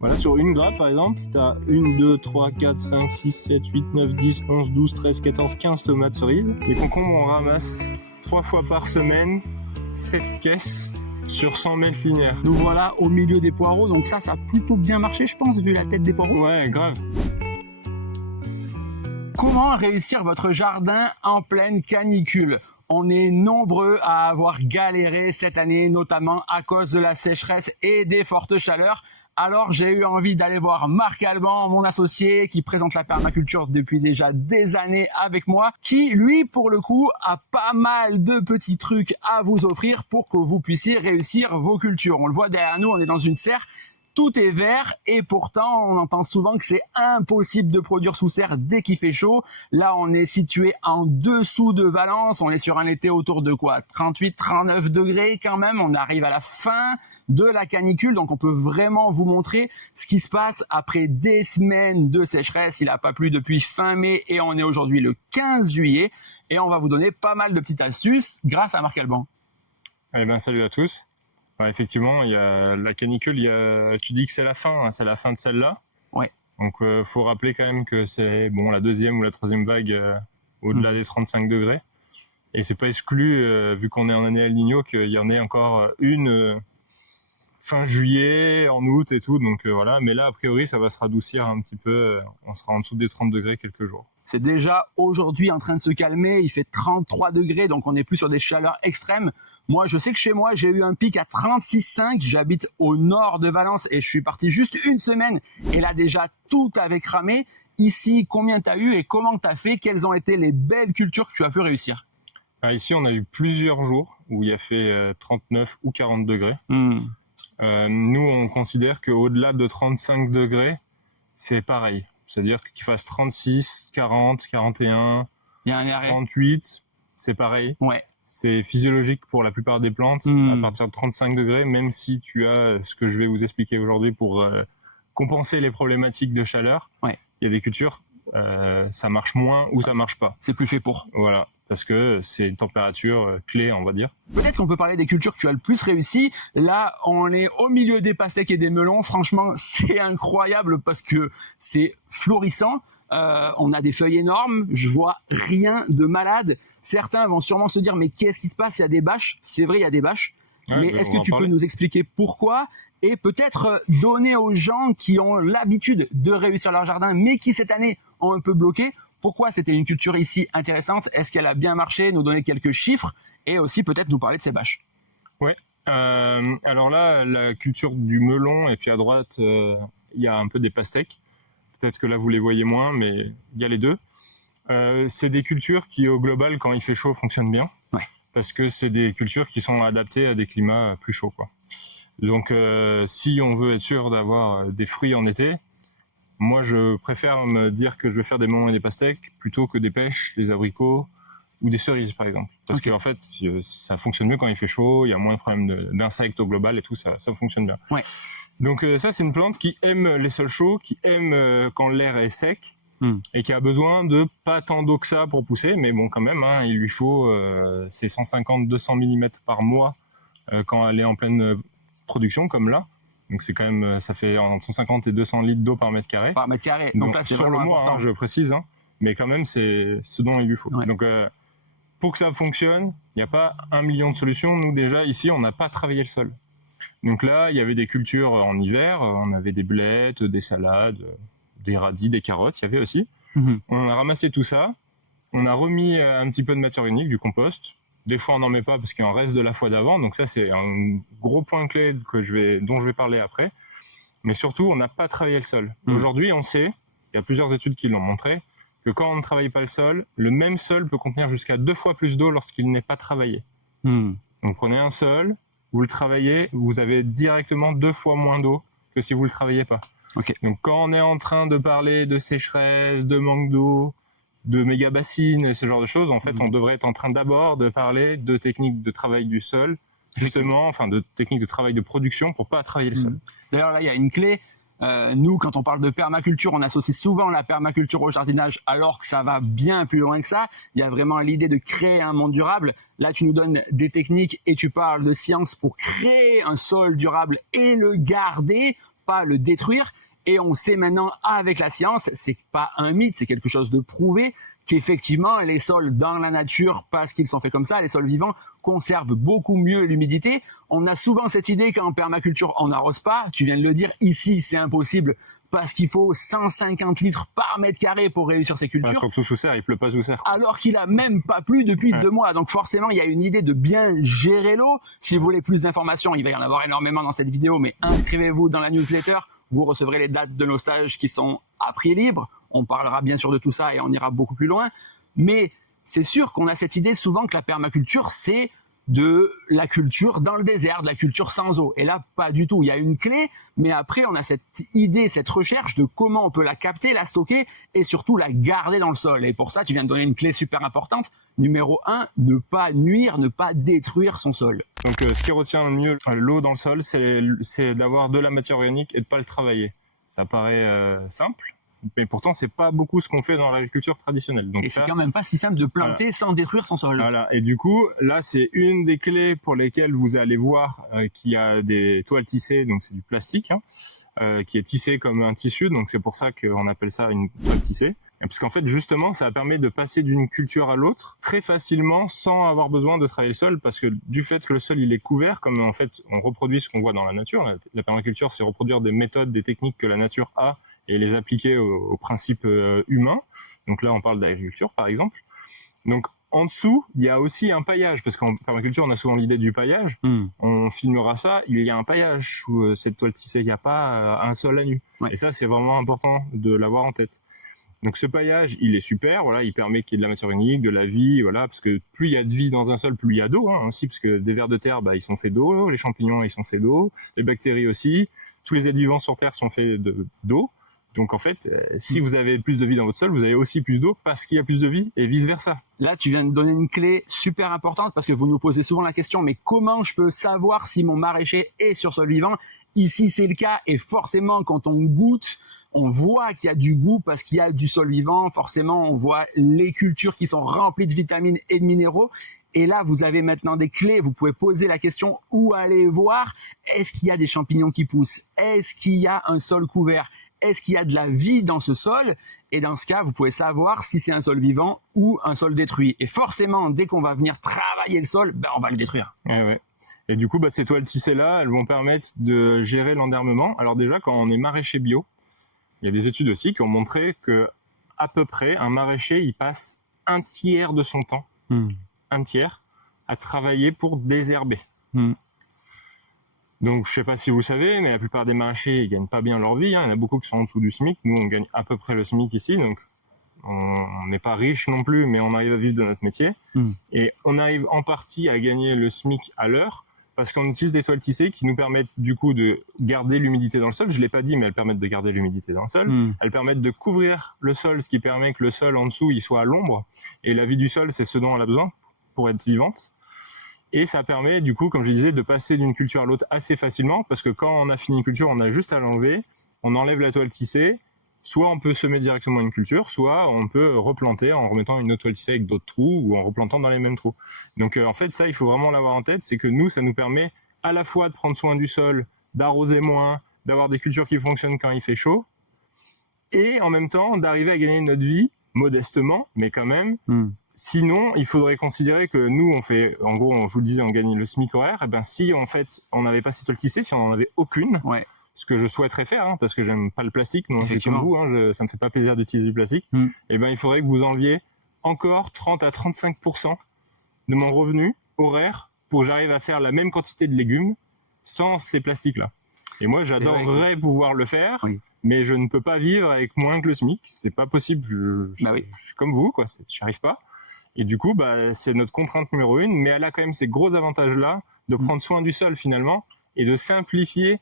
Voilà, sur une grappe par exemple, tu as 1, 2, 3, 4, 5, 6, 7, 8, 9, 10, 11, 12, 13, 14, 15 tomates cerises. Les concombres, on ramasse 3 fois par semaine, 7 caisses sur 100 mètres linéaires. Nous voilà au milieu des poireaux, donc ça a plutôt bien marché, je pense, vu la tête des poireaux. Ouais, grave. Comment réussir votre jardin en pleine canicule? On est nombreux à avoir galéré cette année, notamment à cause de la sécheresse et des fortes chaleurs. Alors j'ai eu envie d'aller voir Marc Alban, mon associé, qui présente la permaculture depuis déjà des années avec moi, qui lui, pour le coup, a pas mal de petits trucs à vous offrir pour que vous puissiez réussir vos cultures. On le voit derrière nous, on est dans une serre. Tout est vert et pourtant on entend souvent que c'est impossible de produire sous serre dès qu'il fait chaud. Là on est situé en dessous de Valence, on est sur un été autour de quoi, 38-39 degrés quand même, on arrive à la fin de la canicule, donc on peut vraiment vous montrer ce qui se passe après des semaines de sécheresse. Il n'a pas plu depuis fin mai et on est aujourd'hui le 15 juillet et on va vous donner pas mal de petites astuces grâce à Marc Alban. Eh ben, salut à tous. Effectivement, il y a la canicule, tu dis que c'est la fin, hein, c'est la fin de celle-là. Ouais. Donc faut rappeler quand même que c'est la deuxième ou la troisième vague au-delà des 35 degrés. Et c'est pas exclu, vu qu'on est en année El Niño, qu'il y en ait encore une fin juillet, en août et tout. Donc voilà, mais là a priori ça va se radoucir un petit peu, on sera en dessous des 30 degrés quelques jours. C'est déjà aujourd'hui en train de se calmer, il fait 33 degrés, donc on n'est plus sur des chaleurs extrêmes. Moi, je sais que chez moi, j'ai eu un pic à 36,5, j'habite au nord de Valence et je suis parti juste une semaine et là déjà tout avait cramé. Ici, combien tu as eu et comment tu as fait? Quelles ont été les belles cultures que tu as pu réussir? Ici, on a eu plusieurs jours où il a fait 39 ou 40 degrés. Nous, on considère qu'au-delà de 35 degrés, c'est pareil. C'est-à-dire qu'il fasse 36, 40, 41, 38, c'est pareil. Ouais. C'est physiologique pour la plupart des plantes à partir de 35 degrés, même si tu as ce que je vais vous expliquer aujourd'hui pour compenser les problématiques de chaleur. Ouais. Il y a des cultures, ça marche moins ou ça marche pas. C'est plus fait pour. Voilà. Parce que c'est une température clé, on va dire. Peut-être qu'on peut parler des cultures que tu as le plus réussi. Là, on est au milieu des pastèques et des melons. Franchement, c'est incroyable parce que c'est florissant. On a des feuilles énormes. Je vois rien de malade. Certains vont sûrement se dire, mais qu'est-ce qui se passe? Il y a des bâches. C'est vrai, il y a des bâches. Ouais, mais est-ce que tu peux nous expliquer pourquoi? Et peut-être donner aux gens qui ont l'habitude de réussir leur jardin, mais qui cette année ont un peu bloqué, pourquoi c'était une culture ici intéressante? Est-ce qu'elle a bien marché? Nous donner quelques chiffres et aussi peut-être nous parler de ces bâches. Ouais. Alors là, la culture du melon et puis à droite, il y a un peu des pastèques. Peut-être que là vous les voyez moins, mais il y a les deux. C'est des cultures qui au global, quand il fait chaud, fonctionnent bien. Ouais. Parce que c'est des cultures qui sont adaptées à des climats plus chauds, quoi. Donc si on veut être sûr d'avoir des fruits en été, moi, je préfère me dire que je vais faire des melons et des pastèques plutôt que des pêches, des abricots ou des cerises, par exemple. Parce qu'en fait, ça fonctionne mieux quand il fait chaud, il y a moins de problèmes d'insectes au global et tout, ça fonctionne bien. Ouais. Donc ça, c'est une plante qui aime les sols chauds, qui aime quand l'air est sec et qui a besoin de pas tant d'eau que ça pour pousser, mais bon, quand même, hein, il lui faut ces 150-200 mm par mois quand elle est en pleine production, comme là. Donc c'est quand même, ça fait entre 150 et 200 litres d'eau par mètre carré. Par mètre carré. Donc là, c'est sur le mois, hein, je précise, hein, mais quand même c'est ce dont il lui faut. Ouais. Donc pour que ça fonctionne, il n'y a pas 1 million de solutions. Nous déjà ici, on n'a pas travaillé le sol. Donc là, il y avait des cultures en hiver, on avait des blettes, des salades, des radis, des carottes, il y avait aussi. On a ramassé tout ça, on a remis un petit peu de matière organique, du compost. Des fois, on n'en met pas parce qu'il en reste de la fois d'avant. Donc ça, c'est un gros point clé dont je vais parler après. Mais surtout, on n'a pas travaillé le sol. Aujourd'hui, on sait, il y a plusieurs études qui l'ont montré, que quand on ne travaille pas le sol peut contenir jusqu'à 2 fois plus d'eau lorsqu'il n'est pas travaillé. Donc prenez un sol, vous le travaillez, vous avez directement 2 fois moins d'eau que si vous le travaillez pas. Okay. Donc quand on est en train de parler de sécheresse, de manque d'eau, de méga bassines et ce genre de choses, en fait, on devrait être en train d'abord de parler de techniques de travail du sol, justement, enfin de techniques de travail de production pour pas travailler le sol. D'ailleurs, là, il y a une clé. Nous, quand on parle de permaculture, on associe souvent la permaculture au jardinage, alors que ça va bien plus loin que ça. Il y a vraiment l'idée de créer un monde durable. Là, tu nous donnes des techniques et tu parles de science pour créer un sol durable et le garder. pas le détruire. Et on sait maintenant avec la science, c'est pas un mythe, c'est quelque chose de prouvé, qu'effectivement les sols dans la nature, parce qu'ils sont faits comme ça, les sols vivants conservent beaucoup mieux l'humidité. On a souvent cette idée qu'en permaculture on n'arrose pas, tu viens de le dire, ici c'est impossible parce qu'il faut 150 litres par mètre carré pour réussir ces cultures. Surtout sous serre, il pleut pas sous serre. Alors qu'il a même pas plu depuis 2 mois. Donc forcément, il y a une idée de bien gérer l'eau. Si vous voulez plus d'informations, il va y en avoir énormément dans cette vidéo, mais inscrivez-vous dans la newsletter. Vous recevrez les dates de nos stages qui sont à prix libre. On parlera bien sûr de tout ça et on ira beaucoup plus loin. Mais c'est sûr qu'on a cette idée souvent que la permaculture, c'est de la culture dans le désert, de la culture sans eau. Et là, pas du tout. Il y a une clé, mais après, on a cette idée, cette recherche de comment on peut la capter, la stocker et surtout la garder dans le sol. Et pour ça, tu viens de donner une clé super importante. Numéro 1, ne pas nuire, ne pas détruire son sol. Donc, ce qui retient le mieux l'eau dans le sol, c'est d'avoir de la matière organique et de pas le travailler. Ça paraît simple. Mais pourtant, c'est pas beaucoup ce qu'on fait dans l'agriculture traditionnelle. Donc et c'est quand même pas si simple de planter sans détruire son sol. Voilà. Et du coup, là, c'est une des clés pour lesquelles vous allez voir qu'il y a des toiles tissées. Donc, c'est du plastique qui est tissé comme un tissu. Donc, c'est pour ça qu'on appelle ça une toile tissée. Parce qu'en fait, justement, ça permet de passer d'une culture à l'autre très facilement sans avoir besoin de travailler le sol, parce que du fait que le sol il est couvert, comme en fait on reproduit ce qu'on voit dans la nature. La permaculture, c'est reproduire des méthodes, des techniques que la nature a et les appliquer aux principes humains. Donc là, on parle d'agriculture, par exemple. Donc en dessous, il y a aussi un paillage, parce qu'en permaculture, on a souvent l'idée du paillage. On filmera ça. Il y a un paillage sous cette toile tissée. Il n'y a pas un sol à nu. Et ça, c'est vraiment important de l'avoir en tête. Donc ce paillage, il est super, voilà, il permet qu'il y ait de la matière organique, de la vie, voilà, parce que plus il y a de vie dans un sol, plus il y a d'eau, aussi, parce que des vers de terre, ils sont faits d'eau, les champignons, ils sont faits d'eau, les bactéries aussi, tous les êtres vivants sur Terre sont faits d'eau. Donc en fait, si vous avez plus de vie dans votre sol, vous avez aussi plus d'eau parce qu'il y a plus de vie et vice versa. Là, tu viens de donner une clé super importante parce que vous nous posez souvent la question, mais comment je peux savoir si mon maraîcher est sur sol vivant? Ici, c'est le cas et forcément, quand on goûte, on voit qu'il y a du goût parce qu'il y a du sol vivant. Forcément, on voit les cultures qui sont remplies de vitamines et de minéraux. Et là, vous avez maintenant des clés. Vous pouvez poser la question où aller voir. Est-ce qu'il y a des champignons qui poussent? Est-ce qu'il y a un sol couvert? Est-ce qu'il y a de la vie dans ce sol? Et dans ce cas, vous pouvez savoir si c'est un sol vivant ou un sol détruit. Et forcément, dès qu'on va venir travailler le sol, on va le détruire. Ouais. Et du coup, ces toiles tissées-là, elles vont permettre de gérer l'endermement. Alors déjà, quand on est maraîcher bio, il y a des études aussi qui ont montré que à peu près un maraîcher, il passe un tiers de son temps, un tiers, à travailler pour désherber. Donc je sais pas si vous savez, mais la plupart des maraîchers ils gagnent pas bien leur vie. Il y en a beaucoup qui sont en dessous du SMIC. Nous on gagne à peu près le SMIC ici, donc on n'est pas riche non plus, mais on arrive à vivre de notre métier. Et on arrive en partie à gagner le SMIC à l'heure. Parce qu'on utilise des toiles tissées qui nous permettent du coup de garder l'humidité dans le sol. Je l'ai pas dit, mais elles permettent de garder l'humidité dans le sol. Elles permettent de couvrir le sol, ce qui permet que le sol en dessous il soit à l'ombre. Et la vie du sol, c'est ce dont elle a besoin pour être vivante. Et ça permet du coup, comme je disais, de passer d'une culture à l'autre assez facilement. Parce que quand on a fini une culture, on a juste à l'enlever. On enlève la toile tissée. Soit on peut semer directement une culture, soit on peut replanter en remettant une autre toile tissée avec d'autres trous ou en replantant dans les mêmes trous. Donc en fait, ça, il faut vraiment l'avoir en tête, c'est que nous, ça nous permet à la fois de prendre soin du sol, d'arroser moins, d'avoir des cultures qui fonctionnent quand il fait chaud, et en même temps d'arriver à gagner notre vie, modestement, mais quand même. Sinon, il faudrait considérer que nous, on fait, en gros, je vous le disais, on gagne le SMIC horaire, et ben si en fait, on n'avait pas ces toiles tissées, si on n'en avait aucune, ce que je souhaiterais faire, parce que j'aime pas le plastique, moi je suis comme vous, ça me fait pas plaisir d'utiliser du plastique, et ben il faudrait que vous enleviez encore 30 à 35% de mon revenu horaire pour que j'arrive à faire la même quantité de légumes sans ces plastiques-là. Et moi j'adorerais pouvoir le faire, mais je ne peux pas vivre avec moins que le SMIC, c'est pas possible, je suis comme vous, j'y arrive pas. Et du coup, c'est notre contrainte numéro 1, mais elle a quand même ces gros avantages-là de prendre soin du sol finalement et de simplifier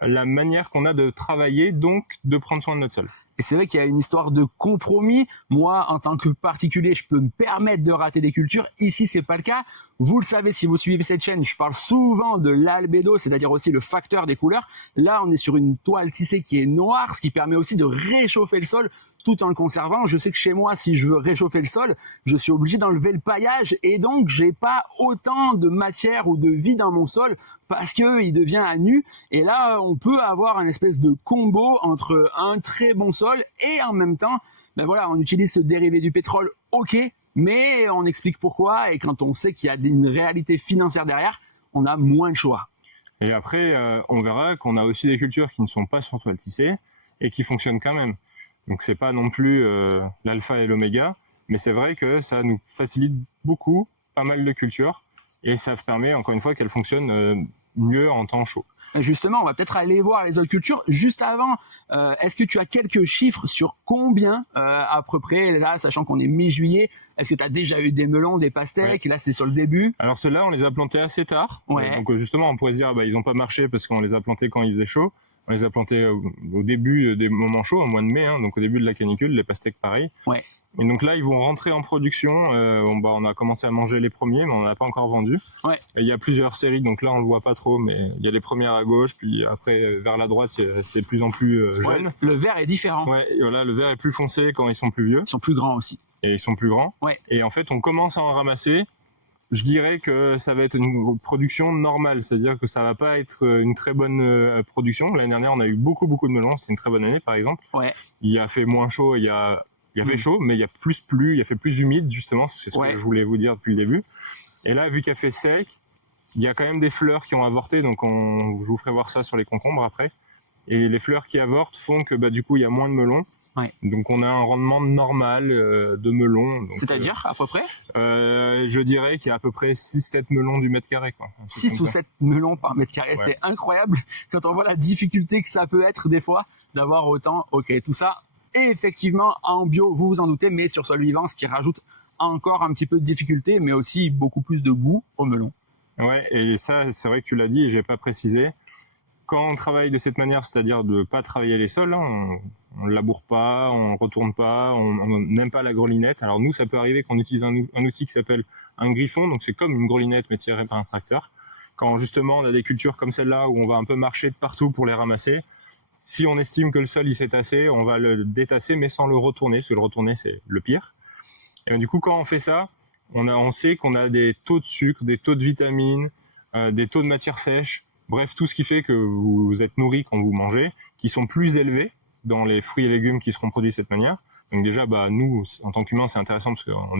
la manière qu'on a de travailler, donc de prendre soin de notre sol. Et c'est vrai qu'il y a une histoire de compromis. Moi, en tant que particulier, je peux me permettre de rater des cultures. Ici, c'est pas le cas. Vous le savez, si vous suivez cette chaîne, je parle souvent de l'albédo, c'est-à-dire aussi le facteur des couleurs. Là, on est sur une toile tissée qui est noire, ce qui permet aussi de réchauffer le sol tout en le conservant. Je sais que chez moi, si je veux réchauffer le sol, je suis obligé d'enlever le paillage et donc j'ai pas autant de matière ou de vie dans mon sol parce que il devient à nu. Et là, on peut avoir un espèce de combo entre un très bon sol et en même temps, ben voilà, on utilise ce dérivé du pétrole, ok, mais on explique pourquoi. Et quand on sait qu'il y a une réalité financière derrière, on a moins de choix. Et après, on verra qu'on a aussi des cultures qui ne sont pas sur toile tissée et qui fonctionnent quand même. Donc c'est pas non plus l'alpha et l'oméga, mais c'est vrai que ça nous facilite beaucoup, pas mal de cultures, et ça permet encore une fois qu'elles fonctionnent mieux en temps chaud. Justement, on va peut-être aller voir les autres cultures. Juste avant, est-ce que tu as quelques chiffres sur combien à peu près, là, sachant qu'on est mi-juillet, est-ce que tu as déjà eu des melons, des pastèques, et là c'est sur le début? Alors ceux-là, on les a plantés assez tard, donc justement on pourrait se dire ils n'ont pas marché parce qu'on les a plantés quand il faisait chaud. On les a plantés au début des moments chauds, au mois de mai, donc au début de la canicule, les pastèques pareil. Ouais. Et donc là, ils vont rentrer en production. On a commencé à manger les premiers, mais on n'en a pas encore vendu. Ouais. Et il y a plusieurs séries, donc là on le voit pas trop, mais il y a les premières à gauche, puis après vers la droite, c'est de plus en plus jeune. Ouais, le vert est différent. Ouais, et voilà, le vert est plus foncé quand ils sont plus vieux. Ils sont plus grands aussi. Et ils sont plus grands. Ouais. Et en fait, on commence à en ramasser. Je dirais que ça va être une production normale, c'est-à-dire que ça va pas être une très bonne production. L'année dernière, on a eu beaucoup de melons, c'était une très bonne année par exemple. Ouais. Il a fait moins chaud, il y a fait chaud, mais il y a il a fait plus humide justement, c'est ce que je voulais vous dire depuis le début. Et là, vu qu'il a fait sec, il y a quand même des fleurs qui ont avorté, donc je vous ferai voir ça sur les concombres après. Et les fleurs qui avortent font que du coup il y a moins de melons. Ouais. Donc on a un rendement normal de melons. C'est-à-dire à peu près je dirais qu'il y a à peu près 6-7 melons du mètre carré. 6 ou 7 melons par mètre carré, c'est incroyable quand on voit la difficulté que ça peut être des fois d'avoir autant. Ok, tout ça, et effectivement en bio, vous vous en doutez, mais sur sol vivant, ce qui rajoute encore un petit peu de difficulté, mais aussi beaucoup plus de goût au melon. Ouais, et ça c'est vrai que tu l'as dit et j'ai pas précisé. Quand on travaille de cette manière, c'est-à-dire de pas travailler les sols, on laboure pas, on retourne pas, on n'aime pas la grelinette. Alors nous, ça peut arriver qu'on utilise un outil qui s'appelle un griffon, donc c'est comme une grelinette mais tirée par un tracteur. Quand justement on a des cultures comme celle-là où on va un peu marcher de partout pour les ramasser, si on estime que le sol il s'est tassé, on va le détasser mais sans le retourner, parce que le retourner c'est le pire. Et du coup, quand on fait ça, on sait qu'on a des taux de sucre, des taux de vitamines, des taux de matière sèche. Bref, tout ce qui fait que vous êtes nourri quand vous mangez, qui sont plus élevés dans les fruits et légumes qui seront produits de cette manière. Donc déjà, nous, en tant qu'humains, c'est intéressant parce qu'on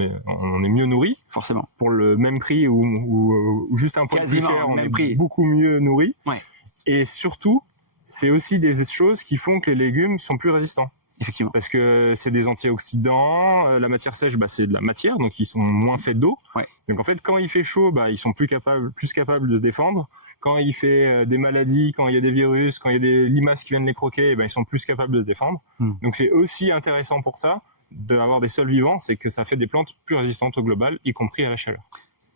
est mieux nourris. Forcément. Pour le même prix ou juste un peu plus cher, on est beaucoup mieux nourris. Ouais. Et surtout, c'est aussi des choses qui font que les légumes sont plus résistants. Effectivement. Parce que c'est des antioxydants, la matière sèche, c'est de la matière, donc ils sont moins faits d'eau. Ouais. Donc en fait, quand il fait chaud, ils sont plus capables de se défendre. Quand il fait des maladies, quand il y a des virus, quand il y a des limaces qui viennent les croquer, ils sont plus capables de se défendre. Donc c'est aussi intéressant pour ça d'avoir des sols vivants, c'est que ça fait des plantes plus résistantes au global, y compris à la chaleur.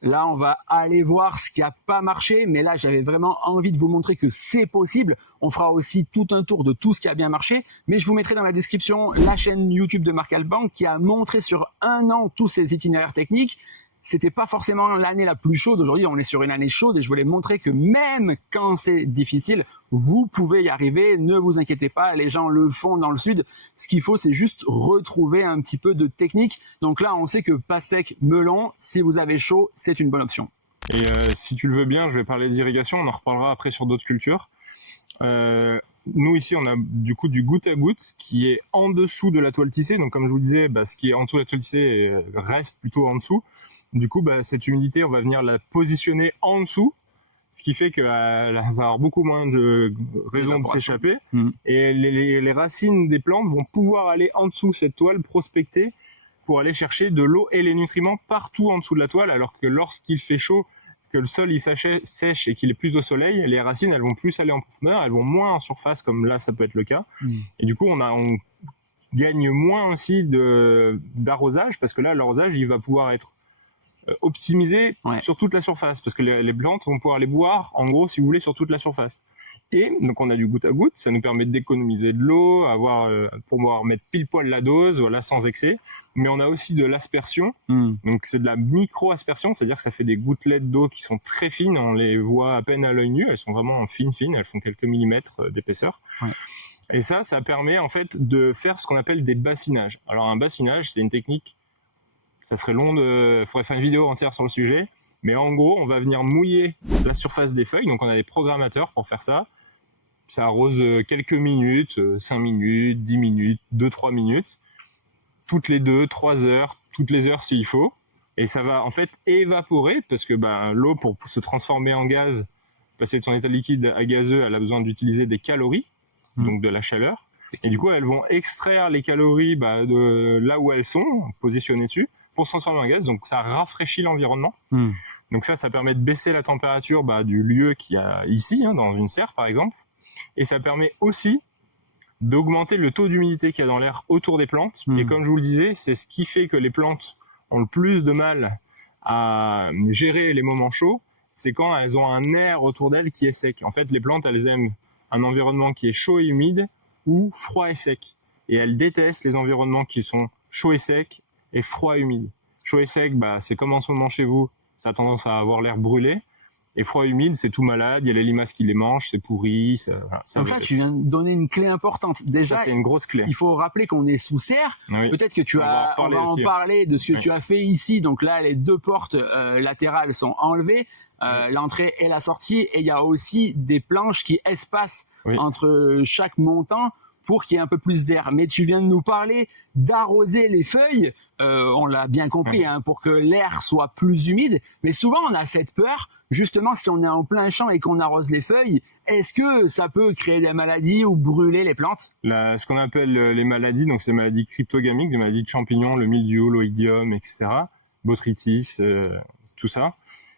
Là, on va aller voir ce qui n'a pas marché, mais là, j'avais vraiment envie de vous montrer que c'est possible. On fera aussi tout un tour de tout ce qui a bien marché, mais je vous mettrai dans la description la chaîne YouTube de Marc Alban qui a montré sur 1 an tous ses itinéraires techniques. C'était pas forcément l'année la plus chaude. Aujourd'hui, on est sur une année chaude et je voulais montrer que même quand c'est difficile, vous pouvez y arriver. Ne vous inquiétez pas, les gens le font dans le sud. Ce qu'il faut, c'est juste retrouver un petit peu de technique. Donc là, on sait que pastèque, melon, si vous avez chaud, c'est une bonne option. Et si tu le veux bien, je vais parler d'irrigation. On en reparlera après sur d'autres cultures. Nous ici, on a du coup du goutte à goutte qui est en dessous de la toile tissée. Donc comme je vous disais, ce qui est en dessous de la toile tissée reste plutôt en dessous. Du coup, cette humidité, on va venir la positionner en dessous, ce qui fait qu'elle va avoir beaucoup moins de raisons de s'échapper. Et les racines des plantes vont pouvoir aller en dessous cette toile, prospecter, pour aller chercher de l'eau et les nutriments partout en dessous de la toile, alors que lorsqu'il fait chaud, que le sol il sèche et qu'il est plus au soleil, les racines elles vont plus aller en profondeur, elles vont moins en surface, comme là ça peut être le cas. Et du coup, on gagne moins aussi d'arrosage, parce que là, l'arrosage, il va pouvoir être optimisé sur toute la surface, parce que les plantes vont pouvoir les boire, en gros, si vous voulez, sur toute la surface. Et donc on a du goutte à goutte, ça nous permet d'économiser de l'eau, pour pouvoir mettre pile poil la dose, voilà, sans excès. Mais on a aussi de l'aspersion, donc c'est de la micro-aspersion, c'est-à-dire que ça fait des gouttelettes d'eau qui sont très fines, on les voit à peine à l'œil nu, elles sont vraiment fines, elles font quelques millimètres d'épaisseur. Ouais. Et ça permet en fait de faire ce qu'on appelle des bassinages. Alors un bassinage, c'est une technique, ça serait long, faudrait faire une vidéo entière sur le sujet, mais en gros, on va venir mouiller la surface des feuilles, donc on a des programmateurs pour faire ça. Ça arrose quelques minutes, 5 minutes, 10 minutes, 2-3 minutes, toutes les 2-3 heures, toutes les heures s'il faut. Et ça va en fait évaporer, parce que l'eau, pour se transformer en gaz, passer de son état liquide à gazeux, elle a besoin d'utiliser des calories, donc de la chaleur. Et du coup, elles vont extraire les calories de là où elles sont, positionnées dessus, pour se transformer en gaz. Donc ça rafraîchit l'environnement. Donc ça permet de baisser la température du lieu qu'il y a ici, dans une serre par exemple. Et ça permet aussi d'augmenter le taux d'humidité qu'il y a dans l'air autour des plantes. Et comme je vous le disais, c'est ce qui fait que les plantes ont le plus de mal à gérer les moments chauds, c'est quand elles ont un air autour d'elles qui est sec. En fait, les plantes, elles aiment un environnement qui est chaud et humide ou froid et sec. Et elles détestent les environnements qui sont chauds et secs et froid et humide. Chaud et sec, c'est comme en ce moment chez vous, ça a tendance à avoir l'air brûlé. Et froid et humide, c'est tout malade, il y a les limaces qui les mangent, c'est pourri. Donc là, tu viens de donner une clé importante. Déjà, ça, c'est une grosse clé. Il faut rappeler qu'on est sous serre. Oui. Peut-être que on va en parler de ce que tu as fait ici. Donc là, les deux portes latérales sont enlevées, l'entrée et la sortie. Et il y a aussi des planches qui espacent entre chaque montant pour qu'il y ait un peu plus d'air. Mais tu viens de nous parler d'arroser les feuilles. On l'a bien compris, pour que l'air soit plus humide. Mais souvent, on a cette peur. Justement, si on est en plein champ et qu'on arrose les feuilles, est-ce que ça peut créer des maladies ou brûler les plantes? Ce qu'on appelle les maladies, donc c'est les maladies cryptogamiques, des maladies de champignons, le mildiou, l'oïdium, etc., botrytis, tout ça.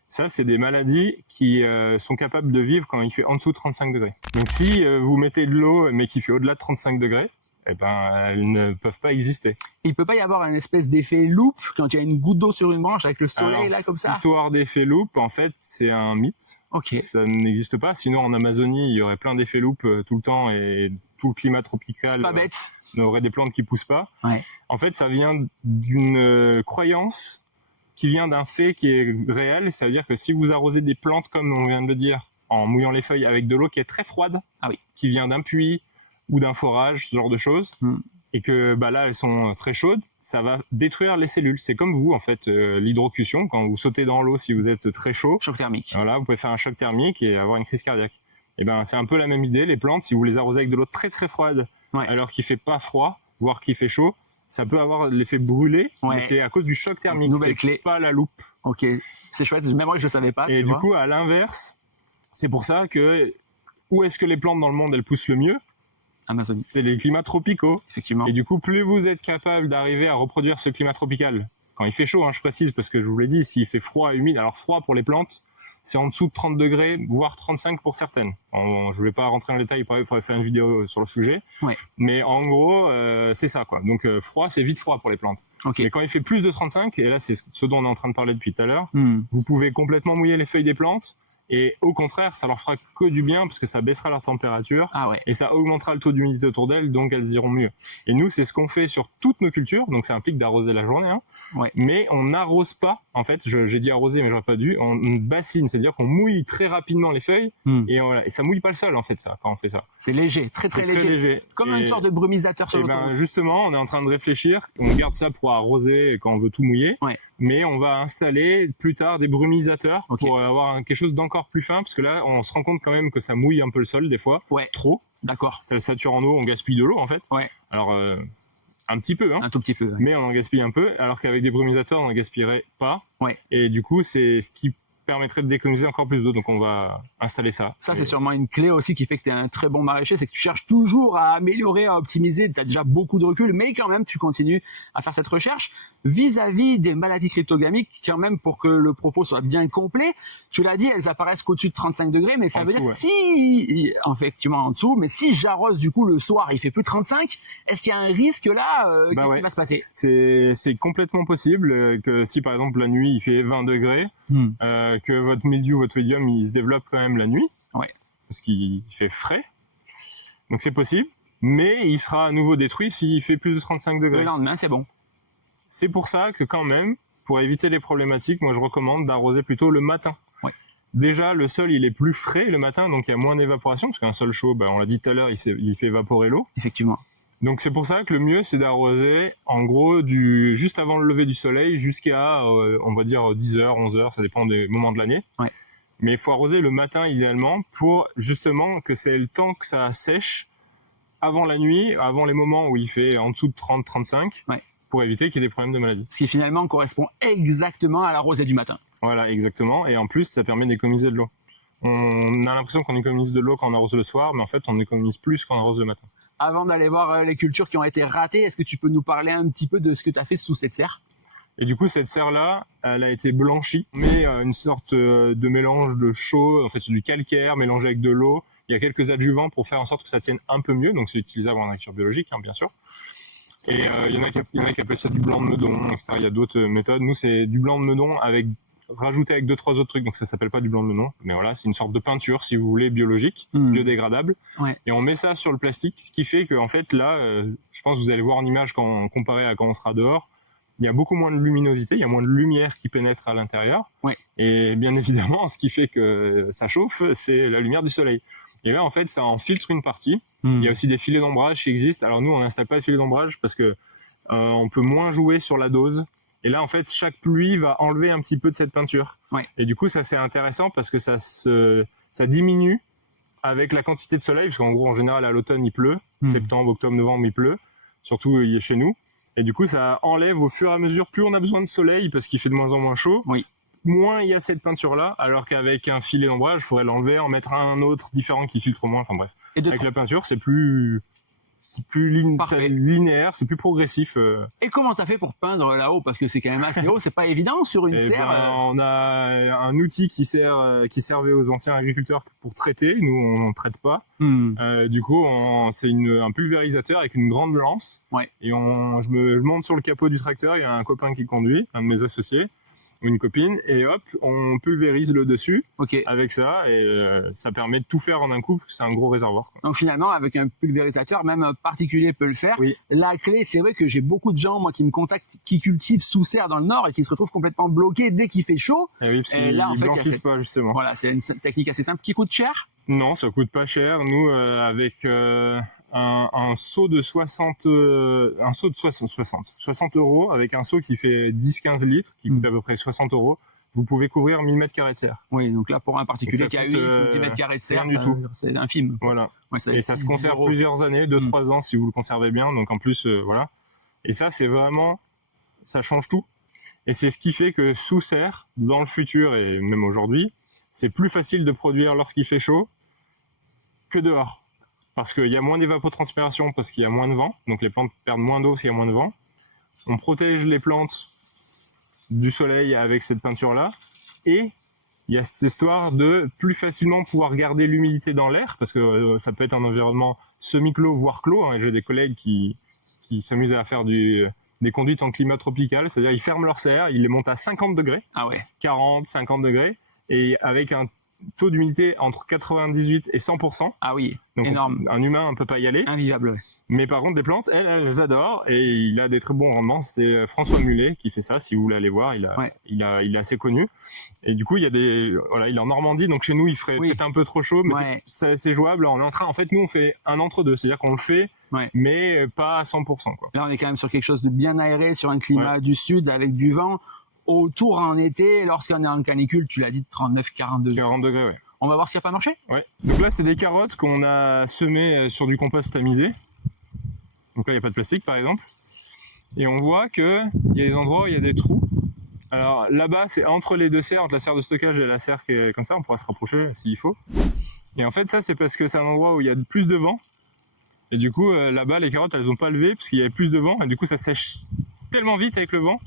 Ça, c'est des maladies qui sont capables de vivre quand il fait en dessous de 35 degrés. Donc si vous mettez de l'eau mais qui fait au-delà de 35 degrés, elles ne peuvent pas exister. Il ne peut pas y avoir une espèce d'effet loupe quand il y a une goutte d'eau sur une branche avec le soleil comme ça? L'histoire d'effet loupe, en fait, c'est un mythe. Okay. Ça n'existe pas. Sinon, en Amazonie, il y aurait plein d'effets loupe tout le temps et tout le climat tropical aurait des plantes qui poussent pas. Ouais. En fait, ça vient d'une croyance qui vient d'un fait qui est réel. Ça veut dire que si vous arrosez des plantes, comme on vient de le dire, en mouillant les feuilles avec de l'eau qui est très froide, qui vient d'un puits ou d'un forage, ce genre de choses, et que là, elles sont très chaudes, ça va détruire les cellules. C'est comme vous, en fait, l'hydrocution, quand vous sautez dans l'eau, si vous êtes très chaud. Choc thermique. Voilà, vous pouvez faire un choc thermique et avoir une crise cardiaque. C'est un peu la même idée. Les plantes, si vous les arrosez avec de l'eau très très froide, alors qu'il fait pas froid, voire qu'il fait chaud, ça peut avoir l'effet brûlé, mais c'est à cause du choc thermique. Nouvelle clé. Pas la loupe. Ok, c'est chouette. Même moi, je ne savais pas. Et du coup, à l'inverse, c'est pour ça que où est-ce que les plantes dans le monde, elles poussent le mieux? Amazonie. C'est les climats tropicaux. Effectivement. Et du coup, plus vous êtes capable d'arriver à reproduire ce climat tropical, quand il fait chaud, je précise, parce que je vous l'ai dit, s'il fait froid et humide, alors froid pour les plantes, c'est en dessous de 30 degrés, voire 35 pour certaines. Je ne vais pas rentrer dans le détail, il faudrait faire une vidéo sur le sujet. Ouais. Mais en gros, c'est ça, quoi. Donc, froid, c'est vite froid pour les plantes. Okay. Mais quand il fait plus de 35, et là, c'est ce dont on est en train de parler depuis tout à l'heure, vous pouvez complètement mouiller les feuilles des plantes. Et au contraire, ça leur fera que du bien parce que ça baissera leur température et ça augmentera le taux d'humidité autour d'elles, donc elles iront mieux. Et nous, c'est ce qu'on fait sur toutes nos cultures, donc ça implique d'arroser la journée, mais on n'arrose pas, en fait, j'ai dit arroser mais j'aurais pas dû, on bassine, c'est-à-dire qu'on mouille très rapidement les feuilles et ça mouille pas le sol en fait ça, quand on fait ça. C'est léger, très léger. Comme une sorte de brumisateur sur l'autoroute. Justement, on est en train de réfléchir, on garde ça pour arroser quand on veut tout mouiller, mais on va installer plus tard des brumisateurs pour avoir quelque chose d'encore plus fin, parce que là on se rend compte quand même que ça mouille un peu le sol des fois, trop. D'accord. Ça sature en eau, on gaspille de l'eau en fait. Alors un petit peu, un tout petit peu, mais on en gaspille un peu, alors qu'avec des brumisateurs on en gaspillerait pas. Et du coup c'est ce qui permettrait d'économiser encore plus d'eau, donc on va installer ça. Ça, c'est sûrement une clé aussi qui fait que tu es un très bon maraîcher, c'est que tu cherches toujours à améliorer, à optimiser, tu as déjà beaucoup de recul, mais quand même tu continues à faire cette recherche. Vis-à-vis des maladies cryptogamiques, quand même pour que le propos soit bien complet, tu l'as dit, elles apparaissent qu'au-dessus de 35 degrés, mais ça veut dire si, effectivement en dessous, mais si j'arrose du coup le soir, il fait plus de 35, est-ce qu'il y a un risque là? Qu'est-ce qui va se passer? C'est complètement possible que si par exemple la nuit il fait 20 degrés, que votre mildiou, votre oïdium, il se développe quand même la nuit. parce qu'il fait frais. Donc c'est possible, mais il sera à nouveau détruit s'il fait plus de 35 Le degrés. lendemain, c'est bon. C'est pour ça que quand même, pour éviter les problématiques, moi je recommande d'arroser plutôt le matin. Ouais. Déjà, le sol il est plus frais le matin, donc il y a moins d'évaporation, parce qu'un sol chaud, on l'a dit tout à l'heure, il fait évaporer l'eau. Effectivement. Donc c'est pour ça que le mieux c'est d'arroser en gros juste avant le lever du soleil jusqu'à on va dire 10h, 11h, ça dépend des moments de l'année. Ouais. Mais il faut arroser le matin idéalement pour justement que c'est le temps que ça sèche avant la nuit, avant les moments où il fait en dessous de 30-35, ouais. Pour éviter qu'il y ait des problèmes de maladie. Ce qui finalement correspond exactement à la rosée du matin. Voilà, exactement. Et en plus, ça permet d'économiser de l'eau. On a l'impression qu'on économise de l'eau quand on arrose le soir, mais en fait, on économise plus quand on arrose le matin. Avant d'aller voir les cultures qui ont été ratées, est-ce que tu peux nous parler un petit peu de ce que tu as fait sous cette serre? Et du coup, cette serre-là, elle a été blanchie. On met une sorte de mélange de chaux, en fait, c'est du calcaire mélangé avec de l'eau. Il y a quelques adjuvants pour faire en sorte que ça tienne un peu mieux. Donc, c'est utilisable en agriculture biologique, bien sûr. Et il y en a qui appellent ça du blanc de meudon, etc. Il y a d'autres méthodes. Nous, c'est du blanc de meudon rajouté avec 2-3 autres trucs. Donc, ça s'appelle pas du blanc de meudon. Mais voilà, c'est une sorte de peinture, si vous voulez, biologique, biodégradable. Ouais. Et on met ça sur le plastique, ce qui fait qu'en fait, là, je pense que vous allez voir en image comparé à quand on sera dehors. Il y a beaucoup moins de luminosité, il y a moins de lumière qui pénètre à l'intérieur. Ouais. Et bien évidemment, ce qui fait que ça chauffe, c'est la lumière du soleil. Et là, en fait, ça en filtre une partie. Il y a aussi des filets d'ombrage qui existent. Alors nous, on n'installe pas de filets d'ombrage parce que on peut moins jouer sur la dose. Et là, en fait, chaque pluie va enlever un petit peu de cette peinture. Ouais. Et du coup, ça c'est intéressant parce que ça diminue avec la quantité de soleil, parce qu'en gros, en général, à l'automne, il pleut. Septembre, octobre, novembre, il pleut. Surtout chez nous. Et du coup, ça enlève au fur et à mesure, plus on a besoin de soleil parce qu'il fait de moins en moins chaud, moins il y a cette peinture-là, alors qu'avec un filet d'ombrage, il faudrait l'enlever, en mettre un autre différent qui filtre moins, enfin bref. Avec la peinture, c'est plus linéaire, c'est plus progressif. Et comment t'as fait pour peindre là-haut? Parce que c'est quand même assez haut, c'est pas évident sur une serre. On a un outil qui servait aux anciens agriculteurs pour traiter. Nous, on ne traite pas. Du coup, c'est un pulvérisateur avec une grande lance. Ouais. Et je monte sur le capot du tracteur. Il y a un copain qui conduit, un de mes associés, ou une copine, et hop, on pulvérise le dessus avec ça, et ça permet de tout faire en un coup, c'est un gros réservoir. Donc finalement, avec un pulvérisateur, même un particulier peut le faire. Oui. La clé, c'est vrai que j'ai beaucoup de gens, moi, qui me contactent, qui cultivent sous serre dans le Nord et qui se retrouvent complètement bloqués dès qu'il fait chaud. Et oui, parce qu'ils blanchissent pas, justement. Voilà, c'est une technique assez simple qui coûte cher. Non, ça coûte pas cher. Nous, avec un seau de 60 euros, avec un seau qui fait 10-15 litres, qui coûte à peu près 60 euros, vous pouvez couvrir 1000 mètres carrés de serre. Oui, donc là, pour un particulier qui a 10 mètres carrés de serre, du tout. c'est infime. Voilà. Ouais, et ça se conserve plusieurs années, 2-3 ans si vous le conservez bien. Donc en plus, voilà. Et ça, c'est vraiment, ça change tout. Et c'est ce qui fait que sous serre, dans le futur et même aujourd'hui, c'est plus facile de produire lorsqu'il fait chaud que dehors. Parce qu'il y a moins d'évapotranspiration, parce qu'il y a moins de vent. Donc les plantes perdent moins d'eau s'il y a moins de vent. On protège les plantes du soleil avec cette peinture-là. Et il y a cette histoire de plus facilement pouvoir garder l'humidité dans l'air, parce que ça peut être un environnement semi-clos, voire clos. J'ai des collègues qui s'amusent à faire des conduites en climat tropical. C'est-à-dire ils ferment leur serre, ils les montent à 50 degrés. Ah ouais. 40, 50 degrés. Et avec un taux d'humidité entre 98 et 100%. Ah oui, donc énorme. Un humain ne peut pas y aller. Invivable. Mais par contre, des plantes, elles adorent. Et il a des très bons rendements. C'est François Mullet qui fait ça. Si vous voulez aller voir, il est assez connu. Et du coup, il est en Normandie. Donc chez nous, il ferait peut-être un peu trop chaud. Mais c'est jouable. En fait, nous, on fait un entre-deux. C'est-à-dire qu'on le fait, mais pas à 100%. Quoi. Là, on est quand même sur quelque chose de bien aéré, sur un climat du sud avec du vent. Autour en été, lorsqu'on est en canicule, tu l'as dit, 39-40 degrés. 40 degrés, ouais. On va voir ce qui n'a pas marché. Ouais. Donc là, c'est des carottes qu'on a semées sur du compost tamisé. Donc là, il n'y a pas de plastique, par exemple. Et on voit qu'il y a des endroits où il y a des trous. Alors là-bas, c'est entre les deux serres, entre la serre de stockage et la serre qui est comme ça. On pourra se rapprocher s'il faut. Et en fait, ça, c'est parce que c'est un endroit où il y a plus de vent. Et du coup, là-bas, les carottes, elles n'ont pas levé parce qu'il y avait plus de vent. Et du coup, ça sèche tellement vite avec le vent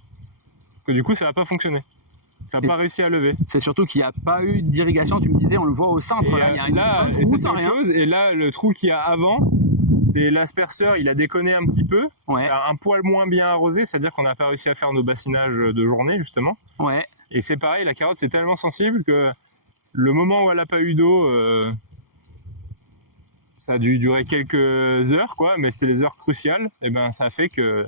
que du coup, ça n'a pas fonctionné. Ça n'a pas réussi à lever. C'est surtout qu'il n'y a pas eu d'irrigation, tu me disais, on le voit au centre. Et là, il y a un trou sans rien. Et là, le trou qu'il y a avant, c'est l'asperceur, il a déconné un petit peu. Ouais. C'est un poil moins bien arrosé, c'est-à-dire qu'on n'a pas réussi à faire nos bassinages de journée, justement. Ouais. Et c'est pareil, la carotte, c'est tellement sensible que le moment où elle n'a pas eu d'eau, ça a dû durer quelques heures, quoi, mais c'était les heures cruciales. Et ben, ça a fait que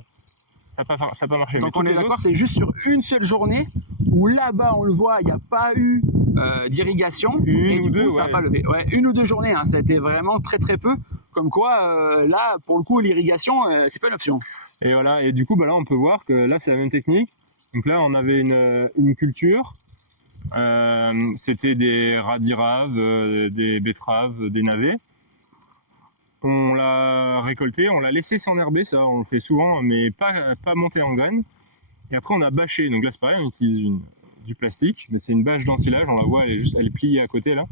ça n'a pas marché. Donc on est d'accord, c'est juste sur une seule journée où là-bas, on le voit, il n'y a pas eu d'irrigation. Une ou deux, ça n'a ouais. pas levé. Ouais, une ou deux journées, hein, ça a été vraiment très très peu. Comme quoi, là, pour le coup, l'irrigation, c'est pas une option. Et voilà, et du coup, bah là, on peut voir que là, c'est la même technique. Donc là, on avait une culture. C'était des radiraves, des betteraves, des navets. On l'a récolté, on l'a laissé s'enherber, ça, on le fait souvent, mais pas monter en graines. Et après, on a bâché. Donc là, c'est pareil, on utilise du plastique, mais c'est une bâche d'ensilage. On la voit, elle est pliée à côté là.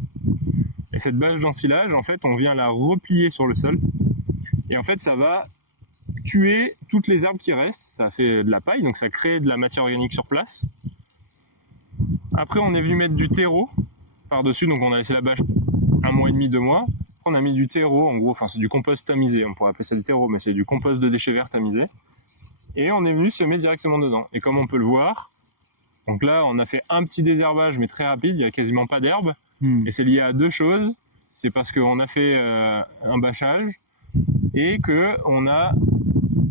Et cette bâche d'ensilage, en fait, on vient la replier sur le sol. Et en fait, ça va tuer toutes les herbes qui restent. Ça fait de la paille, donc ça crée de la matière organique sur place. Après, on est venu mettre du terreau par-dessus, donc on a laissé la bâche 1 mois et demi, 2 mois. Après, on a mis du terreau, en gros, enfin c'est du compost tamisé, on pourrait appeler ça du terreau, mais c'est du compost de déchets verts tamisé. Et on est venu semer directement dedans. Et comme on peut le voir, donc là, on a fait un petit désherbage, mais très rapide, il n'y a quasiment pas d'herbe. Et c'est lié à deux choses. C'est parce qu'on a fait un bâchage et qu'on a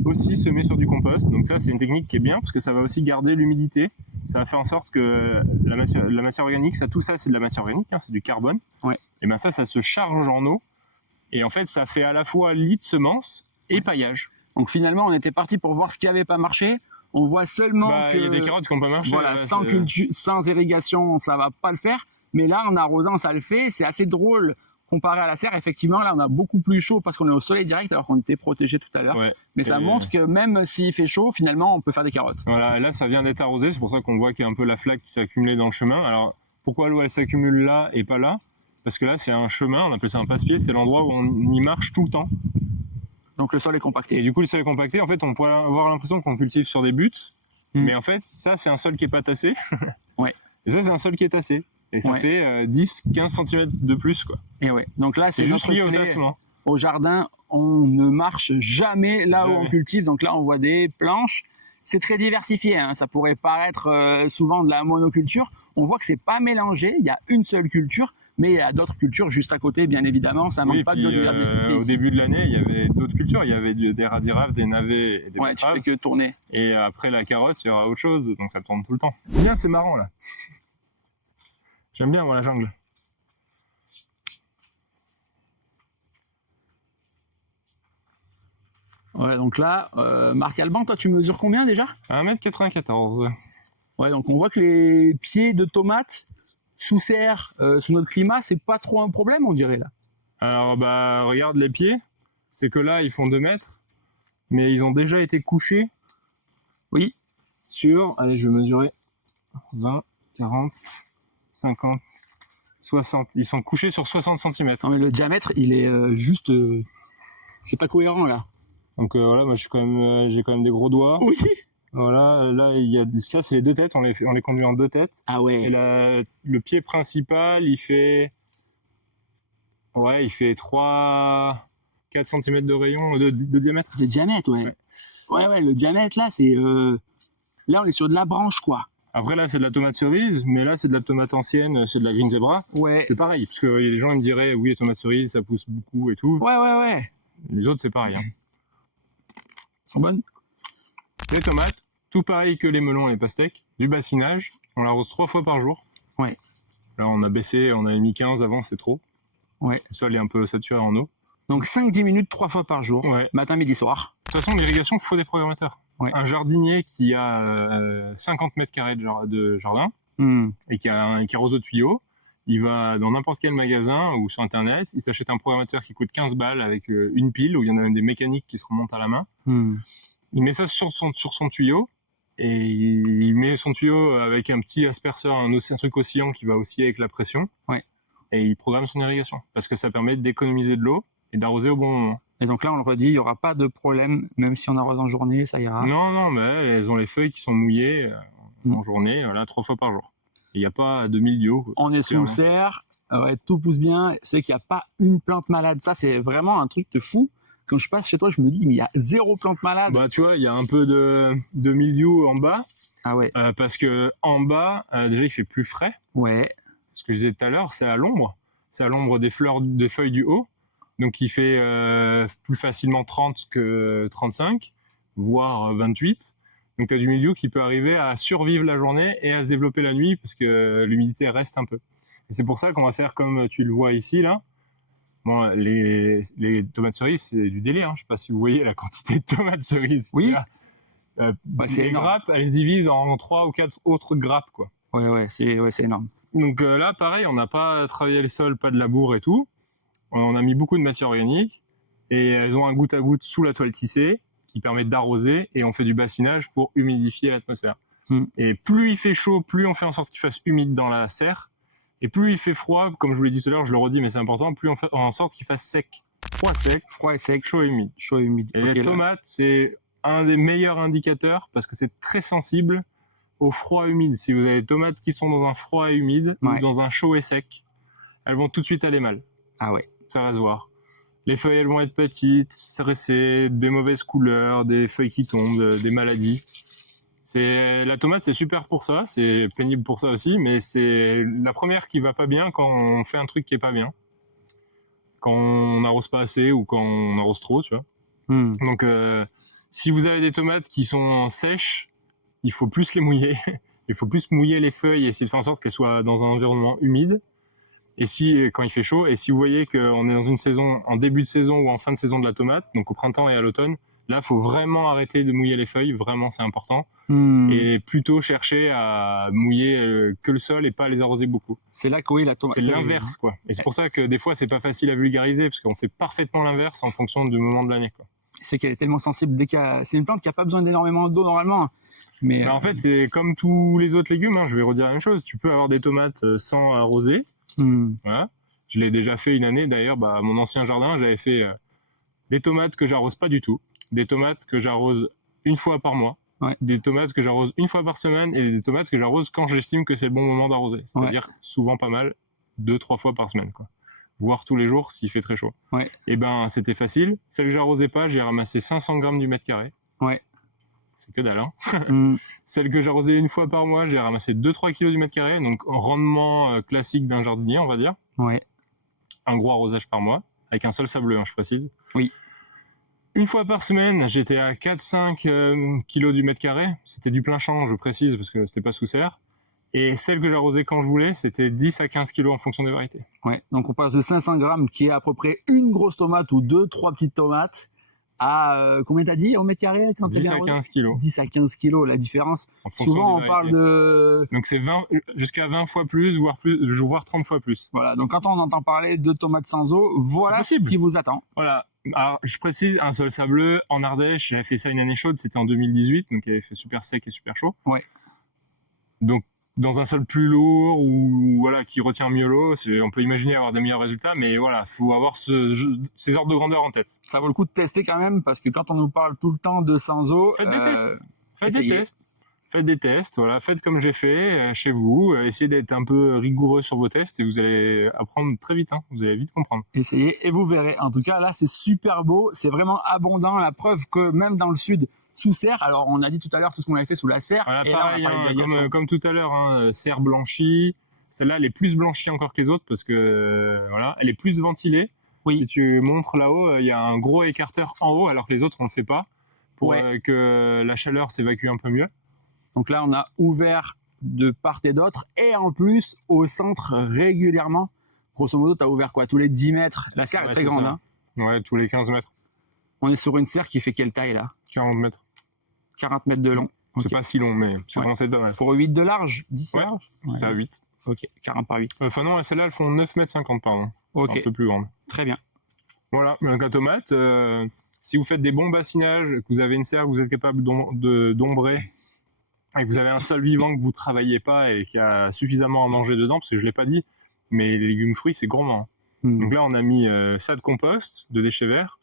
aussi semé sur du compost. Donc ça, c'est une technique qui est bien parce que ça va aussi garder l'humidité. Ça va faire en sorte que la matière organique, tout ça, c'est de la matière organique, hein, c'est du carbone. Ouais. Et bien ça se charge en eau. Et en fait, ça fait à la fois lit de semences et paillage. Donc finalement, on était parti pour voir ce qui n'avait pas marché. On voit seulement Il y a des carottes qui n'ont pas marché. Voilà, là, sans irrigation, ça va pas le faire. Mais là, en arrosant, ça le fait. C'est assez drôle comparé à la serre. Effectivement, là, on a beaucoup plus chaud parce qu'on est au soleil direct alors qu'on était protégé tout à l'heure. Ouais. Mais ça montre que même s'il fait chaud, finalement, on peut faire des carottes. Voilà, et là, ça vient d'être arrosé. C'est pour ça qu'on voit qu'il y a un peu la flaque qui s'est accumulée dans le chemin. Alors, pourquoi l'eau, elle s'accumule là et pas là? Parce que là, c'est un chemin, on appelle ça un passe-pied. C'est l'endroit où on y marche tout le temps. Donc le sol est compacté. Et du coup, le sol est compacté. En fait, on pourrait avoir l'impression qu'on cultive sur des buts. Mais en fait, ça, c'est un sol qui est pas tassé. Ouais. Et ça, c'est un sol qui est tassé. Et ça fait 10-15 cm de plus, quoi. Et ouais. Donc là, c'est juste notre lié au clé. tassement. Au jardin, on ne marche jamais là où on cultive. Donc là, on voit des planches. C'est très diversifié, hein. Ça pourrait paraître souvent de la monoculture. On voit que c'est pas mélangé. Il y a une seule culture, mais il y a d'autres cultures juste à côté, bien évidemment. Ça manque pas de biodiversité. Au début de l'année, il y avait d'autres cultures. Il y avait des radiraves, des navets et des betteraves. Tu fais que tourner. Et après la carotte, il y aura autre chose. Donc ça tourne tout le temps. Bien, c'est marrant là. J'aime bien, moi, la jungle. Ouais, donc là, Marc Alban, toi, tu mesures combien déjà? 1,94 m. Ouais, donc on voit que les pieds de tomates sous serre, sous notre climat, c'est pas trop un problème, on dirait là. Alors, regarde les pieds. C'est que là, ils font 2 mètres. Mais ils ont déjà été couchés. Oui. Allez, je vais mesurer. 20, 40, 50, 60. Ils sont couchés sur 60 cm. Non, mais le diamètre, il est juste. C'est pas cohérent là. Donc voilà, moi j'ai quand même des gros doigts. Oui. Voilà, là il y a ça, c'est les 2 têtes, on les conduit en 2 têtes. Ah ouais. Et le pied principal, il fait 3-4 cm de rayon, de diamètre. De diamètre, ouais. Ouais, le diamètre là, c'est là on est sur de la branche quoi. Après là c'est de la tomate cerise, mais là c'est de la tomate ancienne, c'est de la green zebra. Ouais. C'est pareil, parce que les gens ils me diraient oui, les tomates cerises ça pousse beaucoup et tout. Ouais. Les autres c'est pareil. Hein. Elles sont bonnes. Les tomates, tout pareil que les melons et les pastèques, du bassinage, on l'arrose 3 fois par jour. Ouais. Là on a baissé, on avait mis 15 avant, c'est trop. Ouais. Le sol est un peu saturé en eau. Donc 5-10 minutes 3 fois par jour, ouais. Matin, midi, soir. De toute façon, l'irrigation, il faut des programmateurs. Ouais. Un jardinier qui a 50 mètres carrés de jardin et qui arrose au tuyau, il va dans n'importe quel magasin ou sur Internet, il s'achète un programmateur qui coûte 15 balles avec une pile où il y en a même des mécaniques qui se remontent à la main. Il met ça sur son tuyau et il met son tuyau avec un petit asperceur, un truc oscillant qui va osciller avec la pression. Ouais. Et il programme son irrigation parce que ça permet d'économiser de l'eau et d'arroser au bon moment. Et donc là, on le redit, il n'y aura pas de problème, même si on arrose en journée, ça ira. Non, mais elles ont les feuilles qui sont mouillées en journée, 3 fois par jour. Il n'y a pas de mildiou. On est sous le cerf, tout pousse bien, c'est qu'il n'y a pas une plante malade. Ça, c'est vraiment un truc de fou. Quand je passe chez toi, je me dis, mais il y a 0 plante malade. Tu vois, il y a un peu de mildiou en bas. Ah ouais. Parce que en bas, déjà, il fait plus frais. Ouais. Ce que je disais tout à l'heure, c'est à l'ombre. C'est à l'ombre des feuilles du haut. Donc il fait plus facilement 30 que 35, voire 28. Donc tu as du milieu qui peut arriver à survivre la journée et à se développer la nuit parce que l'humidité reste un peu. Et c'est pour ça qu'on va faire comme tu le vois ici là. Bon, les tomates cerises, c'est du délire. Je sais pas si vous voyez la quantité de tomates cerises. Oui. C'est énorme. grappes, elles se divisent en 3 ou 4 autres grappes, quoi. Ouais, c'est énorme. Donc là, pareil, on n'a pas travaillé les sols, pas de labour et tout. On a mis beaucoup de matière organique et elles ont un goutte à goutte sous la toile tissée qui permet d'arroser et on fait du bassinage pour humidifier l'atmosphère. Et plus il fait chaud, plus on fait en sorte qu'il fasse humide dans la serre. Et plus il fait froid, comme je vous l'ai dit tout à l'heure, je le redis, mais c'est important, plus on fait en sorte qu'il fasse sec. Froid et sec, chaud et humide. Et les tomates, c'est un des meilleurs indicateurs parce que c'est très sensible au froid humide. Si vous avez des tomates qui sont dans un froid et humide ou dans un chaud et sec, elles vont tout de suite aller mal. Ah ouais. Ça va se voir. Les feuilles, elles vont être petites, stressées, des mauvaises couleurs, des feuilles qui tombent, des maladies. La tomate, c'est super pour ça, c'est pénible pour ça aussi, mais c'est la première qui va pas bien quand on fait un truc qui est pas bien. Quand on n'arrose pas assez ou quand on arrose trop, tu vois. Donc, si vous avez des tomates qui sont sèches, il faut plus les mouiller. Il faut plus mouiller les feuilles et essayer de faire en sorte qu'elles soient dans un environnement humide. Et quand il fait chaud, et si vous voyez qu'on est dans une saison, en début de saison ou en fin de saison de la tomate, donc au printemps et à l'automne, là, il faut vraiment arrêter de mouiller les feuilles, vraiment, c'est important. Et plutôt chercher à mouiller que le sol et pas les arroser beaucoup. C'est là que oui, la tomate. C'est l'inverse, quoi. Et c'est pour ça que des fois, c'est pas facile à vulgariser, parce qu'on fait parfaitement l'inverse en fonction du moment de l'année, quoi. C'est qu'elle est tellement sensible c'est une plante qui a pas besoin d'énormément d'eau normalement. Mais en fait, c'est comme tous les autres légumes, je vais redire la même chose. Tu peux avoir des tomates sans arroser. Voilà. Je l'ai déjà fait une année d'ailleurs, à mon ancien jardin, j'avais fait des tomates que j'arrose pas du tout, des tomates que j'arrose une fois par mois, des tomates que j'arrose une fois par semaine et des tomates que j'arrose quand j'estime que c'est le bon moment d'arroser. C'est-à-dire souvent pas mal, 2-3 fois par semaine, quoi. Voire tous les jours s'il fait très chaud. Et ben c'était facile. Celle que j'arrosais pas, j'ai ramassé 500 grammes du mètre carré. C'est que dalle, hein. Celle que j'arrosais une fois par mois, j'ai ramassé 2-3 kilos du mètre carré, donc rendement classique d'un jardinier, on va dire. Un gros arrosage par mois, avec un sol sableux, je précise. Une fois par semaine, j'étais à 4-5 kilos du mètre carré. C'était du plein champ, je précise, parce que c'était pas sous serre. Et celle que j'arrosais quand je voulais, c'était 10 à 15 kilos en fonction des variétés. Donc on passe de 500 grammes, qui est à peu près une grosse tomate ou 2-3 petites tomates, à combien t'as dit au mètre carré quand 10 à 15 kilos. 10 à 15 kilos, la différence. Souvent on parle de... Donc c'est jusqu'à 20 fois plus, voire 30 fois plus. Voilà, donc quand on entend parler de tomates sans eau, voilà ce qui vous attend. Voilà. Alors je précise, un sol sableux en Ardèche, j'avais fait ça une année chaude, c'était en 2018, donc il avait fait super sec et super chaud. Donc dans un sol plus lourd ou qui retient mieux l'eau, on peut imaginer avoir des meilleurs résultats, mais voilà, faut avoir ces ordres de grandeur en tête. Ça vaut le coup de tester quand même, parce que quand on nous parle tout le temps de sans eau, faites des tests, voilà, faites comme j'ai fait chez vous, essayez d'être un peu rigoureux sur vos tests et vous allez apprendre très vite, vous allez vite comprendre. Essayez et vous verrez. En tout cas, là, c'est super beau, c'est vraiment abondant, la preuve que même dans le sud, sous serre, alors on a dit tout à l'heure tout ce qu'on avait fait sous la serre. Voilà, et pareil, là, comme tout à l'heure, serre blanchie. Celle-là, elle est plus blanchie encore que les autres parce que elle est plus ventilée. Si tu montres là-haut, il y a un gros écarteur en haut alors que les autres on le fait pas pour que la chaleur s'évacue un peu mieux. Donc là, on a ouvert de part et d'autre et en plus au centre régulièrement. Grosso modo, tu as ouvert quoi tous les 10 mètres. La serre est très grande. Ouais, tous les 15 mètres. On est sur une serre qui fait quelle taille là? 40 mètres. 40 mètres de long. C'est pas si long, mais c'est vraiment pas mal. Pour 8 de large, 10 de large. C'est ça, 8. Ok, 40 par 8. Enfin non, celles-là, elles font 9 mètres 50, pardon. Un peu plus grande. Très bien. Voilà, donc la tomate, si vous faites des bons bassinages, que vous avez une serre que vous êtes capable d'ombrer, et que vous avez un sol vivant que vous travaillez pas et qui a suffisamment à manger dedans, parce que je l'ai pas dit, mais les légumes fruits, c'est gourmand. Donc là, on a mis ça de compost, de déchets verts.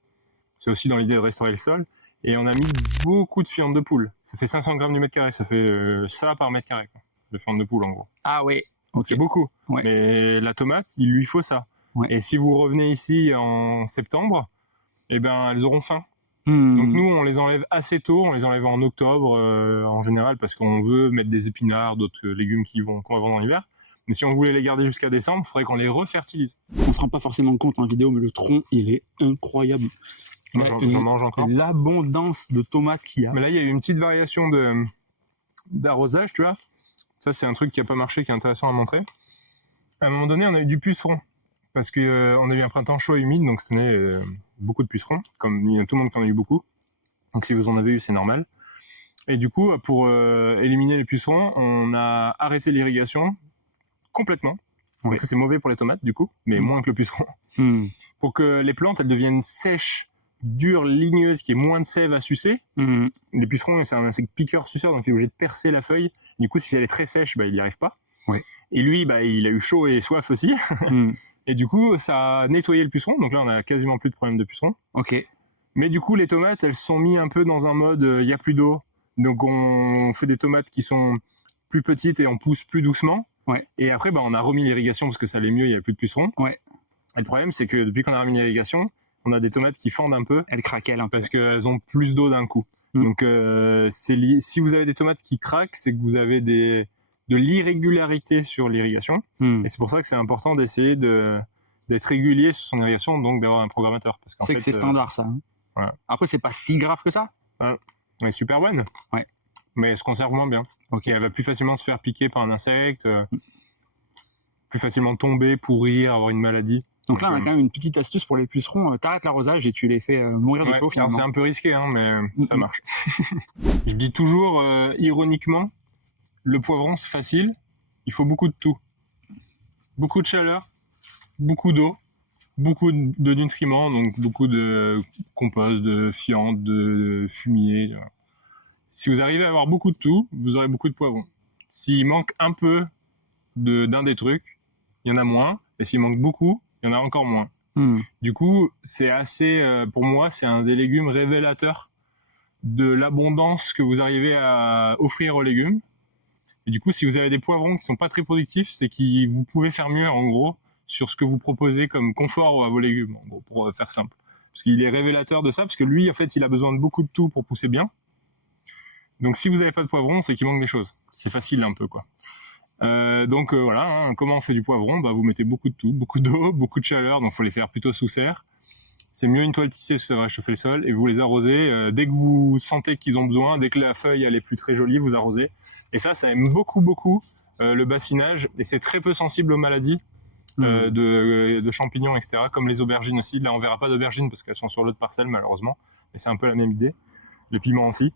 C'est aussi dans l'idée de restaurer le sol. Et on a mis beaucoup de fientes de poule. Ça fait 500 grammes du mètre carré. Ça fait ça par mètre carré, quoi, de fientes de poule, en gros. Ah oui. C'est beaucoup. Mais la tomate, il lui faut ça. Et si vous revenez ici en septembre, eh ben, elles auront faim. Donc nous, on les enlève assez tôt. On les enlève en octobre, en général, parce qu'on veut mettre des épinards, d'autres légumes qu'on va vendre en hiver. Mais si on voulait les garder jusqu'à décembre, il faudrait qu'on les refertilise. On se rend pas forcément compte en vidéo, mais le tronc, il est incroyable. Moi, j'en mange encore. L'abondance de tomates qu'il y a. Mais là, il y a eu une petite variation d'arrosage, tu vois. Ça, c'est un truc qui n'a pas marché, qui est intéressant à montrer. À un moment donné, on a eu du puceron. Parce qu'on a eu un printemps chaud et humide, donc c'était beaucoup de pucerons, comme il y a tout le monde qui en a eu beaucoup. Donc si vous en avez eu, c'est normal. Et du coup, pour éliminer les pucerons, on a arrêté l'irrigation complètement. Oui. Donc c'est mauvais pour les tomates, du coup, mais moins que le puceron. Pour que les plantes, elles deviennent sèches, dures, ligneuses, qu'il y ait moins de sève à sucer. Les pucerons, c'est un insecte piqueur-suceur, donc il est obligé de percer la feuille. Du coup, si elle est très sèche, il n'y arrive pas. Oui. Et lui, il a eu chaud et soif aussi. Et du coup, ça a nettoyé le puceron. Donc là, on a quasiment plus de problème de puceron. Ok. Mais du coup, les tomates, elles se sont mis un peu dans un mode, il n'y a plus d'eau. Donc on fait des tomates qui sont plus petites et on pousse plus doucement. Ouais. Et après, on a remis l'irrigation parce que ça allait mieux, il n'y avait plus de pucerons. Ouais. Et le problème, c'est que depuis qu'on a remis l'irrigation, on a des tomates qui fendent un peu. Elles craquellent un peu. Parce qu'elles ont plus d'eau d'un coup. Donc si vous avez des tomates qui craquent, c'est que vous avez de l'irrégularité sur l'irrigation. Et c'est pour ça que c'est important d'essayer d'être régulier sur son irrigation, donc d'avoir un programmateur. Parce qu'en c'est fait, que c'est standard, ça. Voilà. Après, c'est pas si grave que ça. Elle est super bonne. Ouais. Mais elle se conserve moins bien. Ok. Et elle va plus facilement se faire piquer par un insecte, plus facilement tomber, pourrir, avoir une maladie. Donc là, on a quand même une petite astuce pour les pucerons. T'arrêtes l'arrosage et tu les fais mourir de chaud, finalement. C'est un peu risqué, mais ça marche. Je dis toujours, ironiquement, le poivron, c'est facile. Il faut beaucoup de tout. Beaucoup de chaleur, beaucoup d'eau, beaucoup de nutriments, donc beaucoup de compost, de fientes, de fumier. Si vous arrivez à avoir beaucoup de tout, vous aurez beaucoup de poivrons. S'il manque un peu d'un des trucs, il y en a moins. Et s'il manque beaucoup, il y en a encore moins. Du coup, c'est assez, pour moi, c'est un des légumes révélateurs de l'abondance que vous arrivez à offrir aux légumes. Et du coup, si vous avez des poivrons qui sont pas très productifs, c'est que vous pouvez faire mieux, en gros, sur ce que vous proposez comme confort à vos légumes, en gros, pour faire simple. Parce qu'il est révélateur de ça, parce que lui, en fait, il a besoin de beaucoup de tout pour pousser bien. Donc, si vous n'avez pas de poivron, c'est qu'il manque des choses. C'est facile un peu, quoi. Donc voilà, comment on fait du poivron? Vous mettez beaucoup de tout, beaucoup d'eau, beaucoup de chaleur, donc faut les faire plutôt sous serre. C'est mieux une toile tissée parce que ça va réchauffer le sol, et vous les arrosez dès que vous sentez qu'ils ont besoin, dès que la feuille elle est plus très jolie, vous arrosez. Et ça aime beaucoup le bassinage, et c'est très peu sensible aux maladies de champignons, etc., comme les aubergines aussi. Là on verra pas d'aubergines parce qu'elles sont sur l'autre parcelle malheureusement, mais c'est un peu la même idée. Les piments aussi.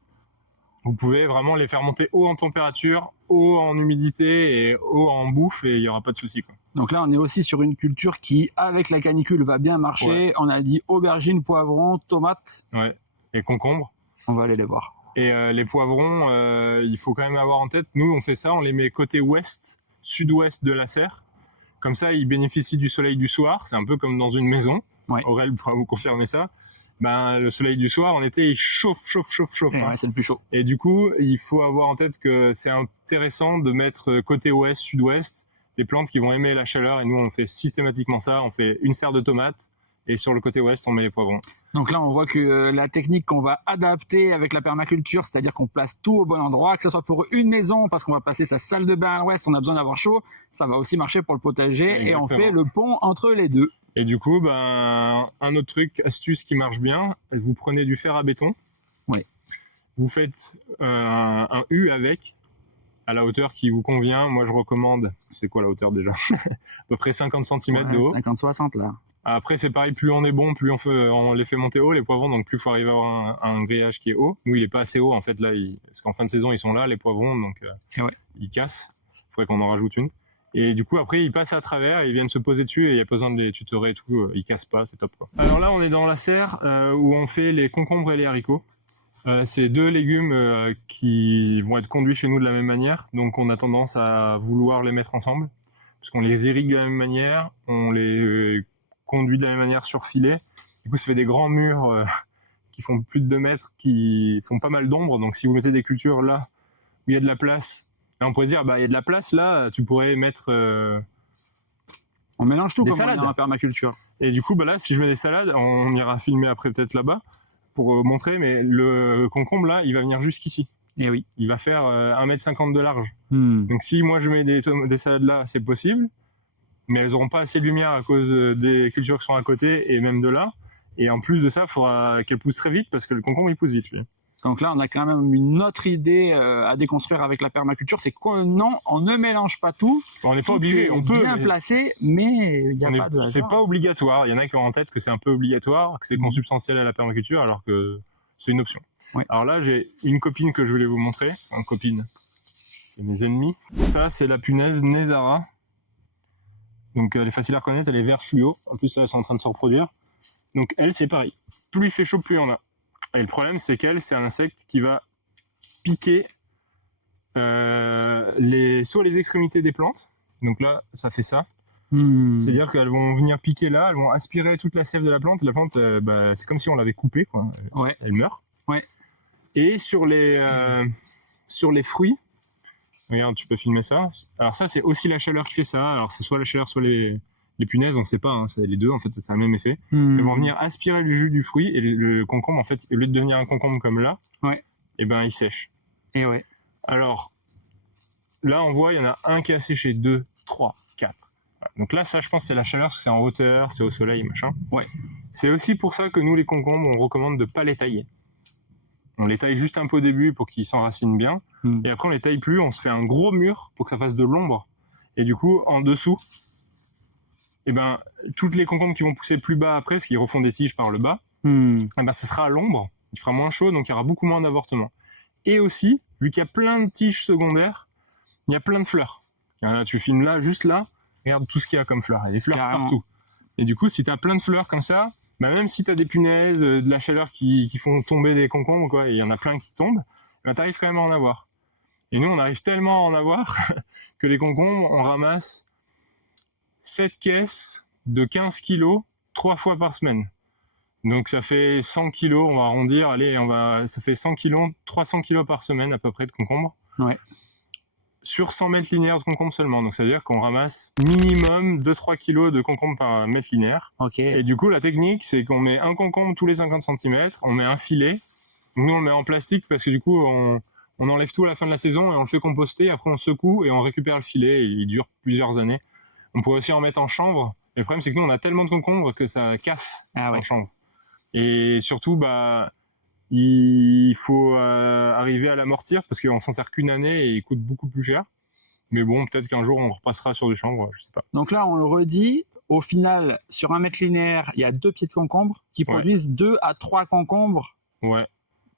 Vous pouvez vraiment les faire monter haut en température, haut en humidité et haut en bouffe, et il n'y aura pas de souci, quoi. Donc là, on est aussi sur une culture qui, avec la canicule, va bien marcher. Ouais. On a dit aubergines, poivrons, tomates. Ouais. Et concombres. On va aller les voir. Et les poivrons, il faut quand même avoir en tête, nous on fait ça, on les met côté ouest, sud-ouest de la serre. Comme ça, ils bénéficient du soleil du soir. C'est un peu comme dans une maison. Ouais. Aurel pourra vous confirmer ça. Le soleil du soir, en été, il chauffe. Ouais, c'est le plus chaud. Et du coup, il faut avoir en tête que c'est intéressant de mettre côté ouest, sud-ouest, des plantes qui vont aimer la chaleur. Et nous, on fait systématiquement ça. On fait une serre de tomates. Et sur le côté ouest, on met les poivrons. Donc là, on voit que la technique qu'on va adapter avec la permaculture, c'est-à-dire qu'on place tout au bon endroit, que ce soit pour une maison, parce qu'on va placer sa salle de bain à l'ouest, on a besoin d'avoir chaud, ça va aussi marcher pour le potager. Exactement. Et on fait le pont entre les deux. Et du coup, un autre truc, astuce qui marche bien, vous prenez du fer à béton. Oui. Vous faites un U avec, à la hauteur qui vous convient. Moi, je recommande, c'est quoi la hauteur déjà? À peu près 50 cm de haut. 50-60 là. Après, c'est pareil, plus on est bon, plus on les fait monter haut, les poivrons, donc plus il faut arriver à avoir un grillage qui est haut. Nous, il est pas assez haut, en fait, là, parce qu'en fin de saison, ils sont là, les poivrons, donc ils cassent. Il faudrait qu'on en rajoute une. Et du coup, après, ils passent à travers, ils viennent se poser dessus, et il n'y a pas besoin de les tutorer et tout, ils cassent pas, c'est top, quoi. Alors là, on est dans la serre où on fait les concombres et les haricots. C'est deux légumes qui vont être conduits chez nous de la même manière, donc on a tendance à vouloir les mettre ensemble, parce qu'on les irrigue de la même manière, on les conduit de la même manière sur filet. Du coup, ça fait des grands murs qui font plus de 2 mètres, qui font pas mal d'ombre. Donc, si vous mettez des cultures là où il y a de la place, et on pourrait dire, il y a de la place là, tu pourrais mettre on mélange tout comme salades. On est en permaculture. Et du coup, là, si je mets des salades, on ira filmer après peut-être là-bas pour montrer, mais le concombre là, il va venir jusqu'ici. Et oui. il va faire 1,50 m de large. Donc si moi je mets des salades là, c'est possible, mais elles n'auront pas assez de lumière à cause des cultures qui sont à côté et même de là. Et en plus de ça, il faudra qu'elles poussent très vite parce que le concombre il pousse vite, lui. Donc là, on a quand même une autre idée à déconstruire avec la permaculture, c'est qu'on ne mélange pas tout. On n'est pas obligé, on peut. Bien placé, mais il n'y a pas de hasard. C'est pas obligatoire. Il y en a qui ont en tête que c'est un peu obligatoire, que c'est consubstantiel à la permaculture, alors que c'est une option. Ouais. Alors là, j'ai une copine que je voulais vous montrer. Une copine, c'est mes ennemis. Ça, c'est la punaise Nezara. Donc elle est facile à reconnaître, elle est vert fluo. En plus, là, elles sont en train de se reproduire. Donc elle, c'est pareil. Plus il fait chaud, plus il y en a. Et le problème, c'est qu'elle, c'est un insecte qui va piquer soit les extrémités des plantes. Donc là, ça fait ça. C'est-à-dire qu'elles vont venir piquer là, elles vont aspirer toute la sève de la plante. La plante, c'est comme si on l'avait coupée, quoi. Ouais. Elle meurt. Ouais. Et sur les fruits, regarde, tu peux filmer ça. Alors ça, c'est aussi la chaleur qui fait ça. Alors c'est soit la chaleur, soit les punaises, on ne sait pas. Hein. C'est les deux, en fait, c'est le même effet. Elles vont venir aspirer le jus du fruit et le concombre, en fait, au lieu de devenir un concombre comme là, et ben il sèche. Et ouais. Alors là, on voit, il y en a un qui a séché, 2, 3, 4. Donc là, ça, je pense, c'est la chaleur, parce que c'est en hauteur, c'est au soleil, machin. Ouais. C'est aussi pour ça que nous, les concombres, on recommande de ne pas les tailler. On les taille juste un peu au début pour qu'ils s'enracinent bien. Et après, on les taille plus, on se fait un gros mur pour que ça fasse de l'ombre. Et du coup, en dessous, et ben, toutes les concombres qui vont pousser plus bas après, parce qu'ils refont des tiges par le bas, et ben, ce sera à l'ombre, il fera moins chaud, donc il y aura beaucoup moins d'avortements. Et aussi, vu qu'il y a plein de tiges secondaires, il y a plein de fleurs. Tu filmes là, juste là, regarde tout ce qu'il y a comme fleurs. Il y a des fleurs partout. Et du coup, si tu as plein de fleurs comme ça, bah même si tu as des punaises, de la chaleur qui font tomber des concombres, quoi, et il y en a plein qui tombent, bah, tu arrives quand même à en avoir. Et nous, on arrive tellement à en avoir que les concombres, on ramasse 7 caisses de 15 kilos 3 fois par semaine. Donc ça fait 100 kilos, on va arrondir, allez, ça fait 100 kilos, 300 kilos par semaine à peu près de concombres. Ouais. Sur 100 mètres linéaires de concombres seulement. Donc ça veut dire qu'on ramasse minimum 2-3 kilos de concombres par mètre linéaire. Okay. Et du coup, la technique, c'est qu'on met un concombre tous les 50 cm, on met un filet. Nous, on le met en plastique parce que du coup, on enlève tout à la fin de la saison et on le fait composter. Après, on secoue et on récupère le filet et il dure plusieurs années. On pourrait aussi en mettre en chanvre. Et le problème, c'est que nous, on a tellement de concombres que ça casse en chanvre. Et surtout, il faut arriver à l'amortir parce qu'on s'en sert qu'une année et il coûte beaucoup plus cher. Mais bon, peut-être qu'un jour on repassera sur du chanvre, je sais pas. Donc là, on le redit, au final, sur 1 mètre linéaire, il y a 2 pieds de concombre qui produisent 2 à 3 concombres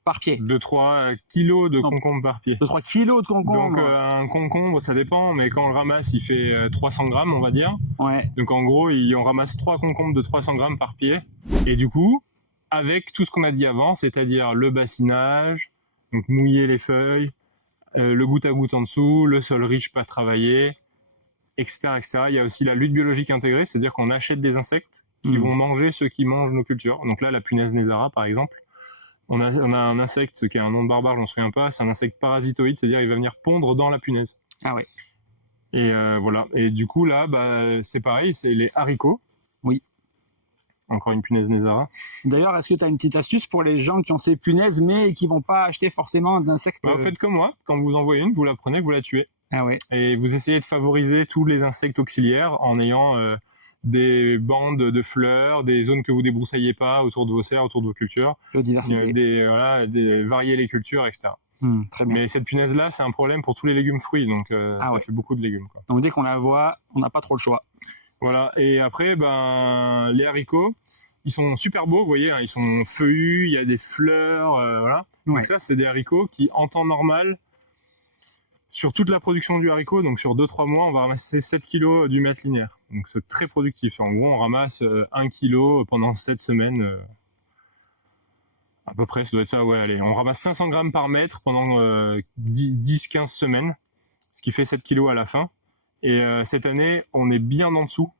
par pied. 2-3 kilos de concombre par pied. 2-3 kilos de concombre. Donc un concombre, ça dépend, mais quand on le ramasse, il fait 300 grammes, on va dire. Ouais. Donc en gros, on ramasse 3 concombres de 300 grammes par pied. Et du coup, avec tout ce qu'on a dit avant, c'est-à-dire le bassinage, donc mouiller les feuilles, le goutte à goutte en dessous, le sol riche pas travaillé, etc., etc. Il y a aussi la lutte biologique intégrée, c'est-à-dire qu'on achète des insectes qui vont manger ceux qui mangent nos cultures. Donc là, la punaise Nezara, par exemple, on a un insecte qui a un nom de barbare, je m'en souviens pas, c'est un insecte parasitoïde, c'est-à-dire il va venir pondre dans la punaise. Ah ouais. Et voilà. Et du coup, là, c'est pareil, c'est les haricots. Oui. Encore une punaise Nezara. D'ailleurs, est-ce que tu as une petite astuce pour les gens qui ont ces punaises mais qui vont pas acheter forcément d'insectes Faites comme moi, quand vous en voyez une, vous la prenez, vous la tuez. Ah ouais. Et vous essayez de favoriser tous les insectes auxiliaires en ayant des bandes de fleurs, des zones que vous débroussaillez pas autour de vos serres, autour de vos cultures. Biodiversité. Varier les cultures, etc. Très bien. Mais cette punaise-là, c'est un problème pour tous les légumes fruits, donc ça fait beaucoup de légumes, quoi. Donc dès qu'on la voit, on n'a pas trop le choix. Voilà, et après, les haricots, ils sont super beaux, vous voyez, hein, ils sont feuillus, il y a des fleurs, voilà. Ouais. Donc ça, c'est des haricots qui, en temps normal, sur toute la production du haricot, donc sur 2-3 mois, on va ramasser 7 kg du mètre linéaire. Donc c'est très productif. En gros, on ramasse 1 kg pendant 7 semaines. À peu près, ça doit être ça, ouais, allez. On ramasse 500 grammes par mètre pendant 10-15 semaines, ce qui fait 7 kg à la fin. Et cette année, on est bien en dessous,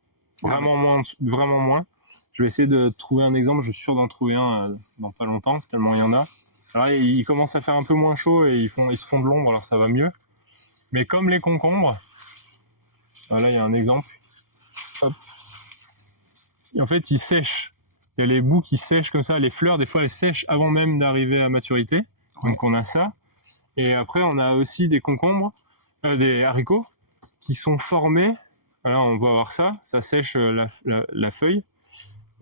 vraiment moins. Je vais essayer de trouver un exemple, je suis sûr d'en trouver un dans pas longtemps, tellement il y en a. Alors là, il commence à faire un peu moins chaud et ils se font de l'ombre, alors ça va mieux. Mais comme les concombres, là il y a un exemple, hop. Et en fait, ils sèchent. Il y a les bouts qui sèchent comme ça, les fleurs, des fois elles sèchent avant même d'arriver à maturité. Donc on a ça. Et après, on a aussi des concombres, des haricots qui sont formés. Voilà, on va voir ça sèche la feuille.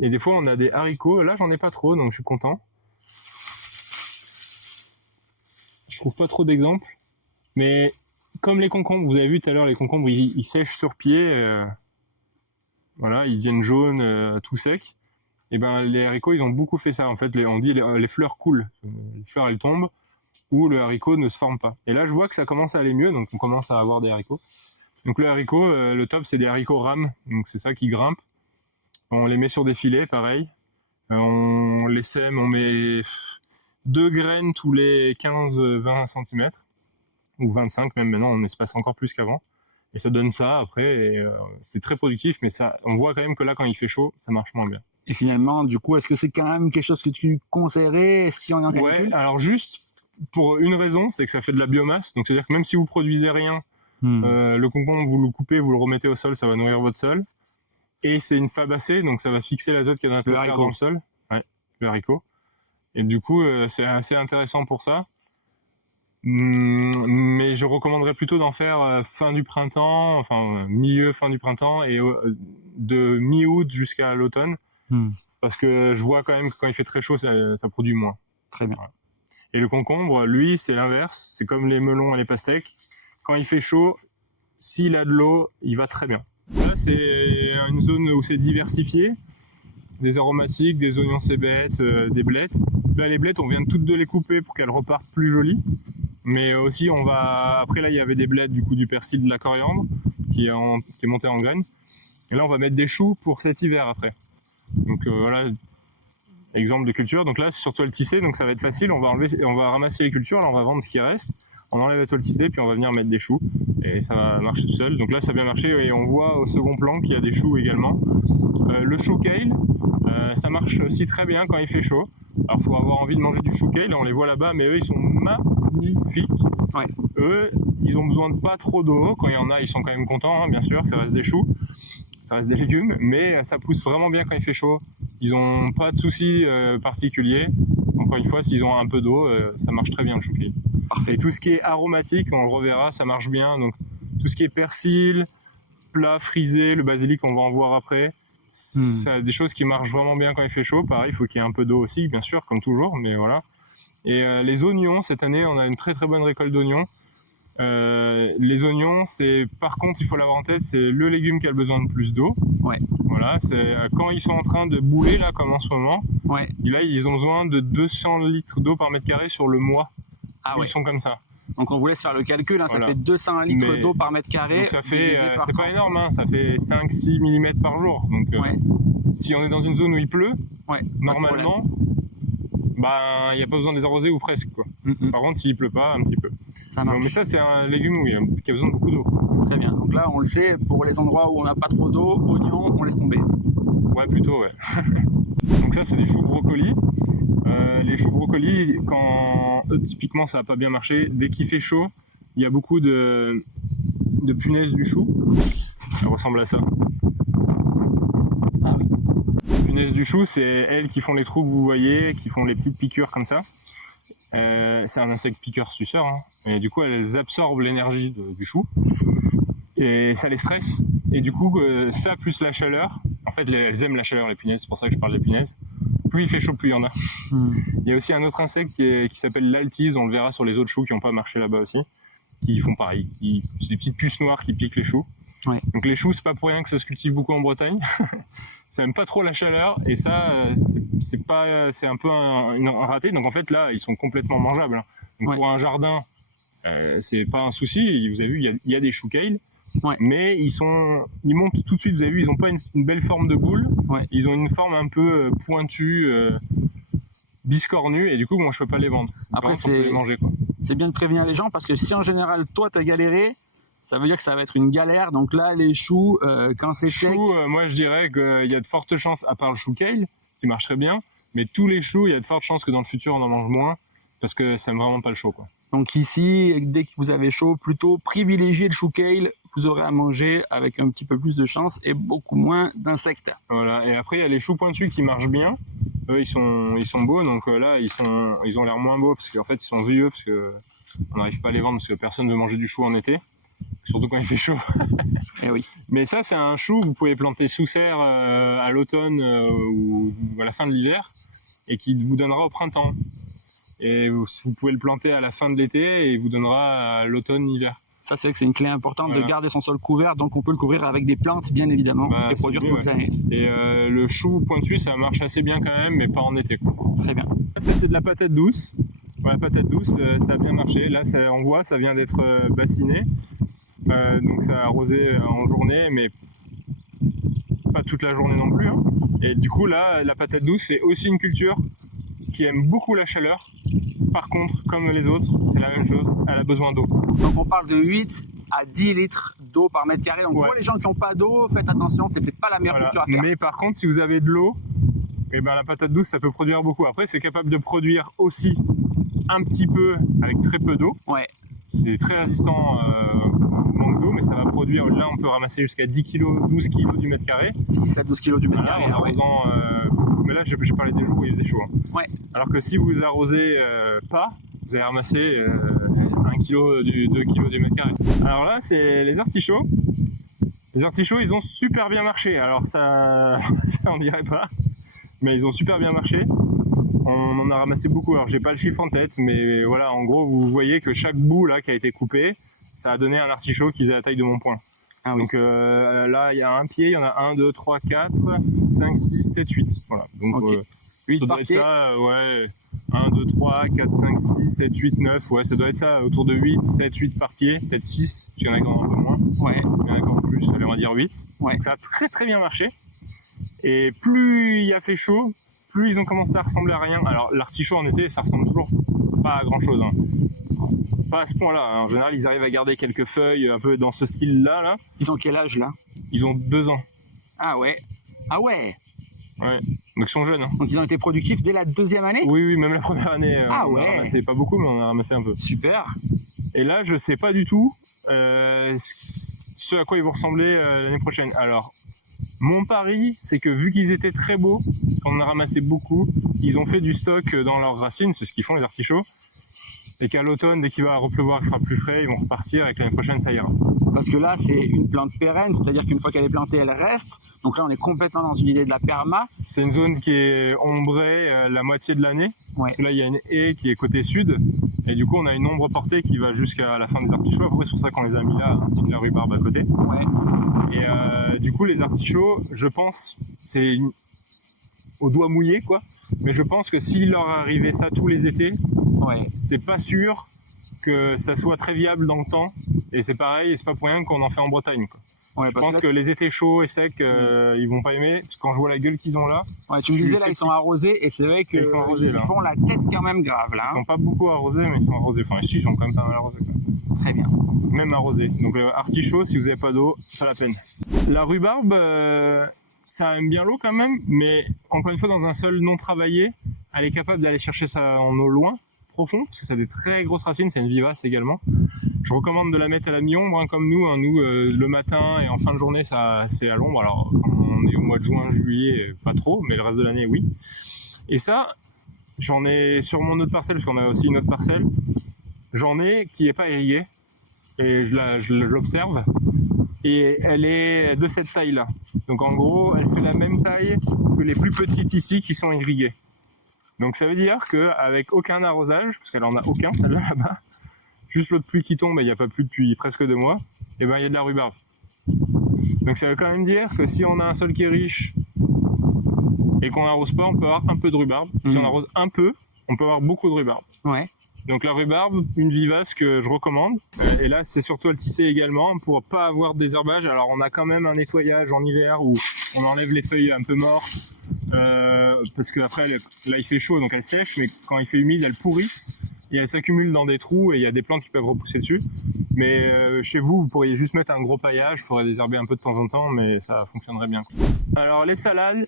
Et des fois, on a des haricots. Là, j'en ai pas trop, donc je suis content. Je trouve pas trop d'exemples. Mais comme les concombres, vous avez vu tout à l'heure, les concombres, ils sèchent sur pied. Voilà, ils deviennent jaunes, tout secs. Et ben, les haricots, ils ont beaucoup fait ça. En fait, on dit les fleurs coulent. Les fleurs, elles tombent, ou le haricot ne se forme pas. Et là, je vois que ça commence à aller mieux, donc on commence à avoir des haricots. Donc le haricot, le top, c'est des haricots rames. Donc c'est ça qui grimpe. On les met sur des filets, pareil. On les sème, on met 2 graines tous les 15-20 cm. Ou 25 même maintenant, on espace encore plus qu'avant. Et ça donne ça après, et c'est très productif, mais ça, on voit quand même que là, quand il fait chaud, ça marche moins bien. Et finalement, du coup, est-ce que c'est quand même quelque chose que tu conseillerais si on est en canicule? Ouais, alors juste pour une raison, c'est que ça fait de la biomasse. Donc c'est-à-dire que même si vous produisez rien, le concombre, vous le coupez, vous le remettez au sol, ça va nourrir votre sol. Et c'est une fabacée, donc ça va fixer l'azote qu'il y a dans le sol. Ouais, le haricot. Et du coup, c'est assez intéressant pour ça. Mais je recommanderais plutôt d'en faire fin du printemps, enfin fin du printemps, et de mi-août jusqu'à l'automne. Parce que je vois quand même que quand il fait très chaud, ça produit moins. Très bien. Voilà. Et le concombre, lui, c'est l'inverse. C'est comme les melons et les pastèques. Quand il fait chaud, s'il a de l'eau, il va très bien. Là, c'est une zone où c'est diversifié. Des aromatiques, des oignons cébettes, des blettes. Là, les blettes, on vient toutes de les couper pour qu'elles repartent plus jolies. Mais aussi, après, là, il y avait des blettes, du coup, du persil, de la coriandre, qui est monté en graines. Et là, on va mettre des choux pour cet hiver après. Donc voilà, exemple de culture. Donc là, c'est sur toile tissée, donc ça va être facile. On va ramasser les cultures, là, on va vendre ce qui reste. On enlève la toile tissée, puis on va venir mettre des choux. Et ça va marcher tout seul. Donc là, ça a bien marché. Et on voit au second plan qu'il y a des choux également. Le chou kale, ça marche aussi très bien quand il fait chaud. Alors, il faut avoir envie de manger du chou kale. On les voit là-bas, mais eux, ils sont magnifiques. Ouais. Eux, ils ont besoin de pas trop d'eau. Quand il y en a, ils sont quand même contents, hein, bien sûr. Ça reste des choux. Ça reste des légumes, mais ça pousse vraiment bien quand il fait chaud. Ils n'ont pas de soucis particuliers. Encore une fois, s'ils ont un peu d'eau, ça marche très bien le chou kale. Parfait. Et tout ce qui est aromatique, on le reverra, ça marche bien. Donc tout ce qui est persil, plat frisé, le basilic, on va en voir après. C'est des choses qui marchent vraiment bien quand il fait chaud. Pareil, il faut qu'il y ait un peu d'eau aussi, bien sûr, comme toujours, mais voilà. Et les oignons, cette année, on a une très très bonne récolte d'oignons. Les oignons, par contre, il faut l'avoir en tête, c'est le légume qui a besoin de plus d'eau. Ouais. Voilà, c'est quand ils sont en train de bouler là, comme en ce moment. Ouais. Et là, ils ont besoin de 200 litres d'eau par mètre carré sur le mois. Ah ouais. Ils sont comme ça. Donc on vous laisse faire le calcul, hein, voilà. Ça fait 200 litres d'eau par mètre carré. Donc ça fait, c'est pas énorme, hein, ça fait 5-6 mm par jour. Donc si on est dans une zone où il pleut, normalement, il n'y a pas besoin de les arroser ou presque, quoi. Par contre, s'il pleut pas, un petit peu. Ça marche. Mais ça, c'est un légume qui a besoin de beaucoup d'eau. Très bien. Donc là, on le sait, pour les endroits où on n'a pas trop d'eau, oignons, on laisse tomber. Ouais, plutôt, ouais. Donc ça, c'est des choux brocolis. Les choux brocolis, quand typiquement ça n'a pas bien marché, dès qu'il fait chaud, il y a beaucoup de punaises du chou. Ça ressemble à ça. Ah oui. Les punaises du chou, c'est elles qui font les trous que vous voyez, qui font les petites piqûres comme ça. C'est un insecte piqueur suceur, hein. Et du coup elles absorbent l'énergie du chou et ça les stresse. Et du coup ça plus la chaleur, en fait elles aiment la chaleur, les punaises, c'est pour ça que je parle des punaises. Plus il fait chaud, plus il y en a. Il y a aussi un autre insecte qui s'appelle l'altise, on le verra sur les autres choux qui n'ont pas marché là-bas aussi, qui font pareil. C'est des petites puces noires qui piquent les choux. Ouais. Donc les choux, c'est pas pour rien que ça se cultive beaucoup en Bretagne. Ça aime pas trop la chaleur et ça, c'est un peu un raté. Donc en fait là, ils sont complètement mangeables. Hein. Donc pour un jardin, c'est pas un souci. Vous avez vu, il y a des choux kale. Mais ils montent tout de suite, vous avez vu, ils n'ont pas une belle forme de boule, ils ont une forme un peu pointue, biscornue, et du coup moi je peux pas les vendre. Après c'est bien de prévenir les gens, parce que si en général toi t'as galéré, ça veut dire que ça va être une galère. Donc là les choux, quand c'est sec... moi je dirais qu'il y a de fortes chances, à part le chou kale, qui marche très bien, mais tous les choux, il y a de fortes chances que dans le futur on en mange moins, parce que ça n'aime vraiment pas le chaud, quoi. Donc ici, dès que vous avez chaud, plutôt privilégiez le chou kale, vous aurez à manger avec un petit peu plus de chance et beaucoup moins d'insectes. Voilà, et après il y a les choux pointus qui marchent bien. Eux ils sont beaux, donc là ils ont l'air moins beaux parce qu'en fait ils sont vieux, parce que On n'arrive pas à les vendre parce que personne ne veut manger du chou en été, surtout quand il fait chaud. Eh oui. Mais ça, c'est un chou que vous pouvez planter sous serre à l'automne ou à la fin de l'hiver et qui vous donnera au printemps. Et vous pouvez le planter à la fin de l'été et il vous donnera à l'automne-hiver. Ça, c'est vrai que c'est une clé importante Voilà. de garder son sol couvert, donc on peut le couvrir avec des plantes, bien évidemment, et produire toute l'année. Et le chou pointu, ça marche assez bien quand même, mais pas en été, quoi. Très bien. Ça, c'est de la patate douce. Bon, la patate douce, ça a bien marché. Là, on voit, ça vient d'être bassiné. Donc ça a arrosé en journée, mais pas toute la journée non plus. Hein. Et du coup, là, la patate douce, c'est aussi une culture qui aime beaucoup la chaleur. Par contre, comme les autres, c'est la même chose, elle a besoin d'eau. Donc on parle de 8 à 10 litres d'eau par mètre carré. Donc pour les gens qui n'ont pas d'eau, faites attention, c'est peut-être pas la meilleure culture à faire. Mais par contre, si vous avez de l'eau, eh ben, la patate douce, ça peut produire beaucoup. Après, c'est capable de produire aussi un petit peu avec très peu d'eau. Ouais. C'est très résistant au manque d'eau, mais ça va produire, là on peut ramasser jusqu'à 10 kg, 12 kg du mètre carré. 10 à 12 kg du mètre carré. En arrosant, mais là j'ai parlé des jours où il faisait chaud. Hein. Ouais. Alors que si vous arrosez pas, vous allez ramasser 1 kg, 2 kg du mètre carré. Alors là, c'est les artichauts. Les artichauts, ils ont super bien marché. Alors ça on dirait pas, mais ils ont super bien marché. On en a ramassé beaucoup. Alors j'ai pas le chiffre en tête, mais voilà, en gros, vous voyez que chaque bout là qui a été coupé, ça a donné un artichaut qui faisait la taille de mon poing. Ah, oui. Donc là, il y a un pied, il y en a 1, 2, 3, 4, 5, 6, 7, 8. Voilà. Donc okay. 8 ça doit être ça, ouais. 1, 2, 3, 4, 5, 6, 7, 8, 9. Ouais, ça doit être ça, autour de 8, 7, 8 par pied, peut-être 6, s'il y en a qui en ont un peu moins. Ouais. Il y en a qui en plus, allez, on va dire 8. Ouais. Donc ça a très très bien marché. Et plus il a fait chaud, plus ils ont commencé à ressembler à rien. Alors l'artichaut en été, ça ressemble toujours pas à grand chose. Hein. Pas à ce point-là. Hein. En général, ils arrivent à garder quelques feuilles un peu dans ce style-là. Là. Ils ont quel âge là? Ils ont 2 ans. Ah ouais. Ah ouais. Ouais. Donc ils sont jeunes. Hein. Donc ils ont été productifs dès la 2e année? Oui, même la première année. Ah on ouais. a ramassé pas beaucoup, mais on a ramassé un peu. Super. Et là, je sais pas du tout ce à quoi ils vont ressembler l'année prochaine. Alors, mon pari, c'est que vu qu'ils étaient très beaux, qu'on en a ramassé beaucoup, ils ont fait du stock dans leurs racines, c'est ce qu'ils font les artichauts, et qu'à l'automne, dès qu'il va repleuvoir, il fera plus frais, ils vont repartir et que l'année prochaine, ça ira. Parce que là, c'est une plante pérenne, c'est-à-dire qu'une fois qu'elle est plantée, elle reste. Donc là, on est complètement dans une idée de la perma. C'est une zone qui est ombrée la moitié de l'année. Ouais. Parce que là, il y a une haie qui est côté sud, et du coup, on a une ombre portée qui va jusqu'à la fin des artichauts. Après, c'est pour ça qu'on les a mis là, ainsi que la rhubarbe à côté. Ouais. Et du coup, les artichauts, je pense, c'est au doigt mouillé, quoi. Mais je pense que s'il leur arrivait ça tous les étés, ouais, c'est pas sûr que ça soit très viable dans le temps. Et c'est pareil, c'est pas pour rien qu'on en fait en Bretagne, quoi. Ouais, je pense que les étés chauds et secs, ils vont pas aimer. Quand je vois la gueule qu'ils ont là. Ouais, tu me disais là, ils sont arrosés et c'est vrai qu'ils font la tête quand même grave là. Ils sont pas beaucoup arrosés, mais ils sont arrosés. Enfin, ici, ils sont quand même pas mal arrosés. Très bien. Même arrosés. Donc, artichaut, si vous avez pas d'eau, pas la peine. La rhubarbe, ça aime bien l'eau quand même, mais encore une fois, dans un sol non travaillé, elle est capable d'aller chercher ça en eau loin, profond, parce que ça a des très grosses racines, c'est une vivace également. Je recommande de la mettre à la mi-ombre, hein, comme nous. Hein, nous, le matin et en fin de journée, ça, c'est à l'ombre. Alors, on est au mois de juin, juillet, pas trop, mais le reste de l'année, oui. Et ça, j'en ai sur mon autre parcelle, parce qu'on a aussi une autre parcelle, j'en ai qui n'est pas irriguée. Et je l'observe, et elle est de cette taille-là. Donc en gros, elle fait la même taille que les plus petites ici qui sont irriguées. Donc ça veut dire qu'avec aucun arrosage, parce qu'elle en a aucun, celle-là là-bas, juste l'autre pluie qui tombe, et il n'y a pas plu depuis presque 2 mois, et ben il y a de la rhubarbe. Donc ça veut quand même dire que si on a un sol qui est riche, et qu'on n'arrose pas, on peut avoir un peu de rhubarbe. Si on arrose un peu, on peut avoir beaucoup de rhubarbe. Ouais. Donc la rhubarbe, une vivace que je recommande. Et là, c'est surtout à le tisser également pour pas avoir de désherbage. Alors on a quand même un nettoyage en hiver où on enlève les feuilles un peu mortes. Parce qu'après, là il fait chaud, donc elles sèchent, mais quand il fait humide, elles pourrissent. Et elles s'accumulent dans des trous et il y a des plantes qui peuvent repousser dessus. Mais chez vous, vous pourriez juste mettre un gros paillage, il faudrait désherber un peu de temps en temps, mais ça fonctionnerait bien. Alors les salades,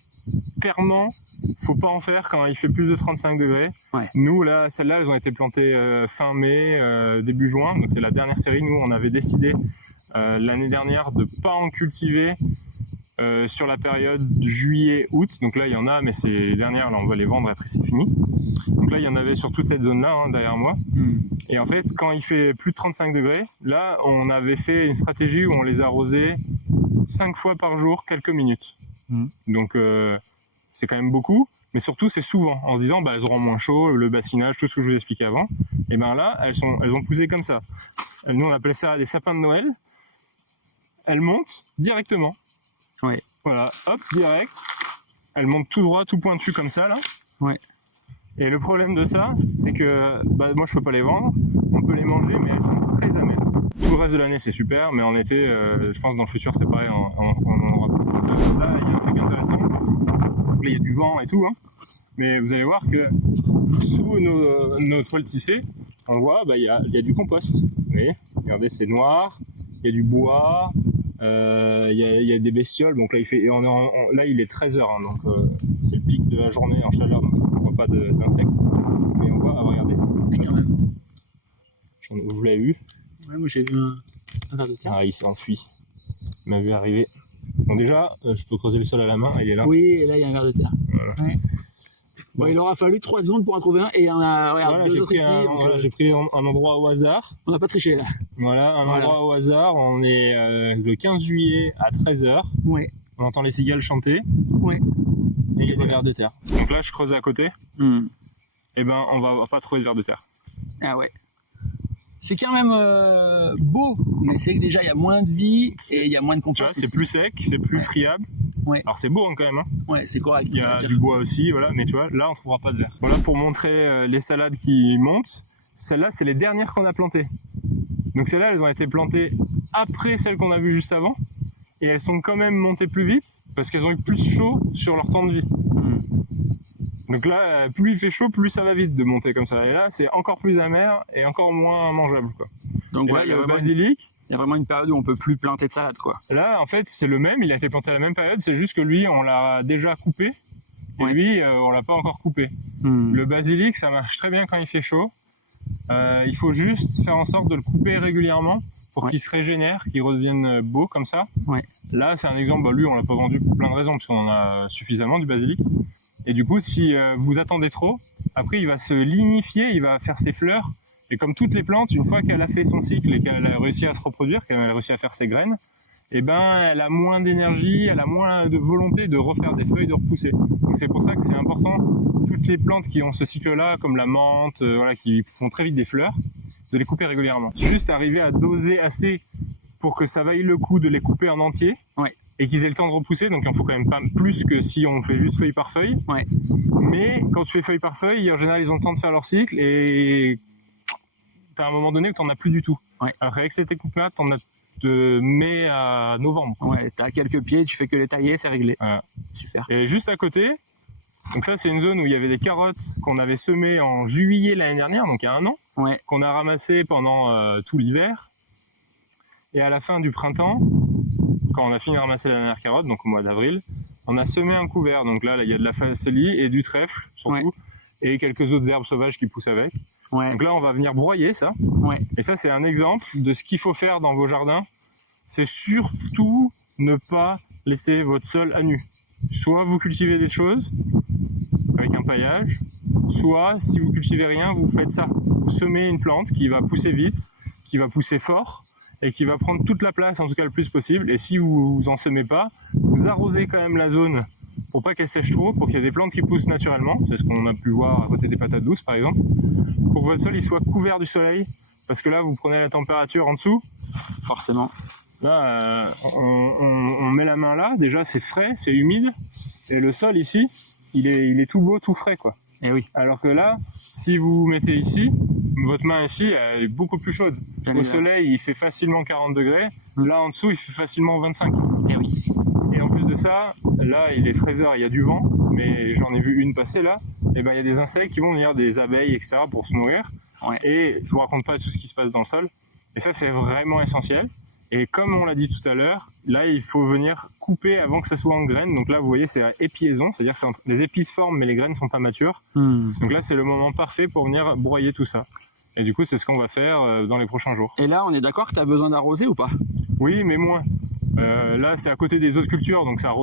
clairement, faut pas en faire quand il fait plus de 35 degrés. Ouais. Nous, là, celles-là, elles ont été plantées fin mai, début juin, donc c'est la dernière série. Nous, on avait décidé l'année dernière de pas en cultiver sur la période juillet-août. Donc là, il y en a, mais c'est les dernières, là, on va les vendre, après c'est fini. Donc là, il y en avait sur toute cette zone-là, hein, derrière moi. Et en fait, quand il fait plus de 35 degrés, là, on avait fait une stratégie où on les arrosait 5 fois par jour, quelques minutes. Donc, c'est quand même beaucoup, mais surtout, c'est souvent, en se disant, elles auront moins chaud, le bassinage, tout ce que je vous expliquais avant. Et ben là, elles ont poussé comme ça. Nous, on appelait ça des sapins de Noël. Elles montent directement. Ouais. Voilà, hop, direct. Elles montent tout droit, tout pointu comme ça, là. Ouais. Et le problème de ça, c'est que moi, je peux pas les vendre. On peut les manger, mais elles sont très amères. Tout le reste de l'année, c'est super, mais en été, je pense dans le futur, c'est pareil. On aura... Là, il y a un truc intéressant. Là, il y a du vent et tout, hein. Mais vous allez voir que sous nos toiles tissées, on voit, il y a du compost. Vous voyez, regardez, c'est noir. Il y a du bois, il y a des bestioles. Donc là, là, il est 13h, hein, donc c'est le pic de la journée en chaleur, donc on voit pas d'insectes. Mais on voit, regardez. Vous l'avez vu? Ouais, moi j'ai vu un ver de terre. Ah, il s'est enfui. Il m'a vu arriver. Donc déjà, je peux creuser le sol à la main, il est là. Oui, et là il y a un ver de terre. Voilà. Ouais. Bon, il aura fallu 3 secondes pour en trouver un, et il y en a, regarde, deux autres ici. J'ai pris un endroit au hasard. On n'a pas triché là. Voilà, endroit au hasard. On est le 15 juillet à 13h. Ouais. On entend les cigales chanter. Ouais. Et il y a des vers de terre. Donc là, je creuse à côté. Et ben, on va pas trouver de vers de terre. Ah ouais. C'est quand même beau, mais c'est que déjà il y a moins de vie et il y a moins de compost. C'est plus sec, c'est plus friable. Ouais. Alors c'est beau hein, quand même. Hein. Ouais, c'est correct. Il y a du bois aussi, voilà. Mais tu vois, là on trouvera pas de verre. Voilà pour montrer les salades qui montent. Celles-là, c'est les dernières qu'on a plantées. Donc celles-là, elles ont été plantées après celles qu'on a vues juste avant. Et elles sont quand même montées plus vite parce qu'elles ont eu plus chaud sur leur temps de vie. Donc là, plus il fait chaud, plus ça va vite de monter comme ça. Et là, c'est encore plus amer et encore moins mangeable, quoi. Donc et là, il y a le basilic. Il y a vraiment une période où on peut plus planter de salade, quoi. Là, en fait, c'est le même. Il a été planté à la même période. C'est juste que lui, on l'a déjà coupé. Et lui, on l'a pas encore coupé. Le basilic, ça marche très bien quand il fait chaud. Il faut juste faire en sorte de le couper régulièrement pour qu'il se régénère, qu'il redevienne beau comme ça. Là, c'est un exemple. Lui, on l'a pas vendu pour plein de raisons parce qu'on en a suffisamment du basilic. Et du coup, si vous attendez trop, après il va se lignifier, il va faire ses fleurs. Et comme toutes les plantes, une fois qu'elle a fait son cycle et qu'elle a réussi à se reproduire, qu'elle a réussi à faire ses graines, et ben elle a moins d'énergie, elle a moins de volonté de refaire des feuilles, de repousser. Donc c'est pour ça que c'est important, toutes les plantes qui ont ce cycle-là, comme la menthe, voilà, qui font très vite des fleurs, de les couper régulièrement. Juste arriver à doser assez pour que ça vaille le coup de les couper en entier. Et qu'ils aient le temps de repousser, donc il en faut quand même pas plus que si on fait juste feuille par feuille. Mais quand tu fais feuille par feuille, en général ils ont le temps de faire leur cycle et t'as un moment donné que t'en as plus du tout. Après avec ces techniques-là, t'en as de mai à novembre. T'as quelques pieds, tu fais que les tailler, c'est réglé. Voilà. Super. Et juste à côté, donc ça c'est une zone où il y avait des carottes qu'on avait semées en juillet l'année dernière, donc il y a 1 an, qu'on a ramassées pendant tout l'hiver. Et à la fin du printemps, quand on a fini de ramasser la dernière carotte, donc au mois d'avril, on a semé un couvert. Donc là, il y a de la facélie et du trèfle, surtout, et quelques autres herbes sauvages qui poussent avec. Donc là, on va venir broyer ça. Et ça, c'est un exemple de ce qu'il faut faire dans vos jardins. C'est surtout ne pas laisser votre sol à nu. Soit vous cultivez des choses avec un paillage, soit si vous cultivez rien, vous faites ça. Vous semez une plante qui va pousser vite, qui va pousser fort, et qui va prendre toute la place, en tout cas le plus possible. Et si vous en semez pas, vous arrosez quand même la zone pour pas qu'elle sèche trop, pour qu'il y ait des plantes qui poussent naturellement. C'est ce qu'on a pu voir à côté des patates douces, par exemple. Pour que votre sol il soit couvert du soleil, parce que là, vous prenez la température en dessous. Forcément. Là, on met la main là. Déjà, c'est frais, c'est humide, et le sol ici, il est tout beau, tout frais, quoi. Et oui. Alors que là, si vous mettez ici, votre main ici, elle est beaucoup plus chaude. Au soleil, il fait facilement 40 degrés. Là, en dessous, il fait facilement 25. Et oui. Et en plus de ça, là, il est 13h, il y a du vent, mais j'en ai vu une passer là. Et ben, il y a des insectes qui vont venir, des abeilles, etc., pour se nourrir. Et je vous raconte pas tout ce qui se passe dans le sol. Et ça, c'est vraiment essentiel. Et comme on l'a dit tout à l'heure, là, il faut venir couper avant que ça soit en graines. Donc là, vous voyez, c'est épiaison, c'est-à-dire que les épis se forment, mais les graines sont pas matures. Donc là, c'est le moment parfait pour venir broyer tout ça. Et du coup, c'est ce qu'on va faire dans les prochains jours. Et là, on est d'accord que tu as besoin d'arroser ou pas? Oui, mais moins. Là, c'est à côté des autres cultures, donc ça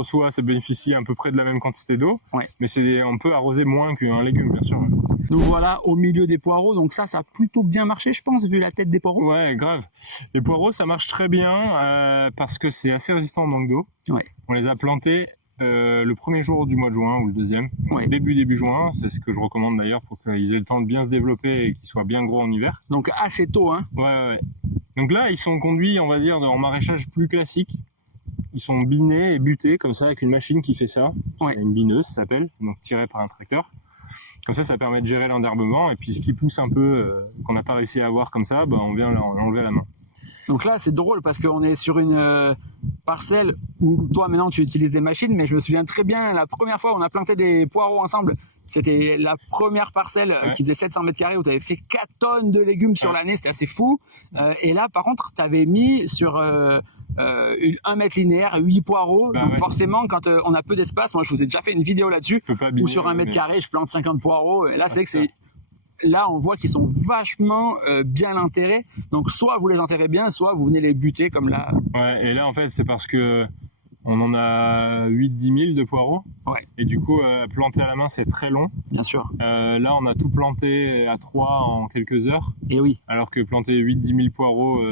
bénéficie à peu près de la même quantité d'eau. Ouais. Mais on peut arroser moins qu'un légume, bien sûr. Donc voilà, au milieu des poireaux, donc ça a plutôt bien marché, je pense, vu la tête des poireaux. Ouais, grave. Les poireaux, ça marche très bien parce que c'est assez résistant au manque d'eau. Ouais. On les a plantés le premier jour du mois de juin ou le deuxième. Ouais. Début juin, c'est ce que je recommande d'ailleurs pour qu'ils aient le temps de bien se développer et qu'ils soient bien gros en hiver. Donc assez tôt, hein. Ouais. Donc là, ils sont conduits, on va dire, en maraîchage plus classique. Ils sont binés et butés comme ça avec une machine qui fait ça. Ouais. C'est une bineuse, ça s'appelle, donc tirée par un tracteur. Comme ça permet de gérer l'enderbement. Et puis ce qui pousse un peu, qu'on n'a pas réussi à avoir comme ça, on vient l'enlever à la main. Donc là, c'est drôle parce qu'on est sur une parcelle où toi maintenant tu utilises des machines, mais je me souviens très bien la première fois où on a planté des poireaux ensemble. C'était la première parcelle qui faisait 700 mètres carrés où tu avais fait 4 tonnes de légumes sur l'année, c'était assez fou. Et là, par contre, tu avais mis sur 1 mètre linéaire 8 poireaux. Donc forcément, quand on a peu d'espace, moi je vous ai déjà fait une vidéo là-dessus, où sur 1 mètre carré, je plante 50 poireaux. Et là, c'est que c'est... Là, on voit qu'ils sont vachement bien enterrés. Donc, soit vous les enterrez bien, soit vous venez les buter comme là. Ouais, et là, en fait, c'est parce que on en a 8-10 000 de poireaux. Ouais. Et du coup, planter à la main, c'est très long. Bien sûr. Là, on a tout planté à 3 en quelques heures. Et oui. Alors que planter 8-10 000 poireaux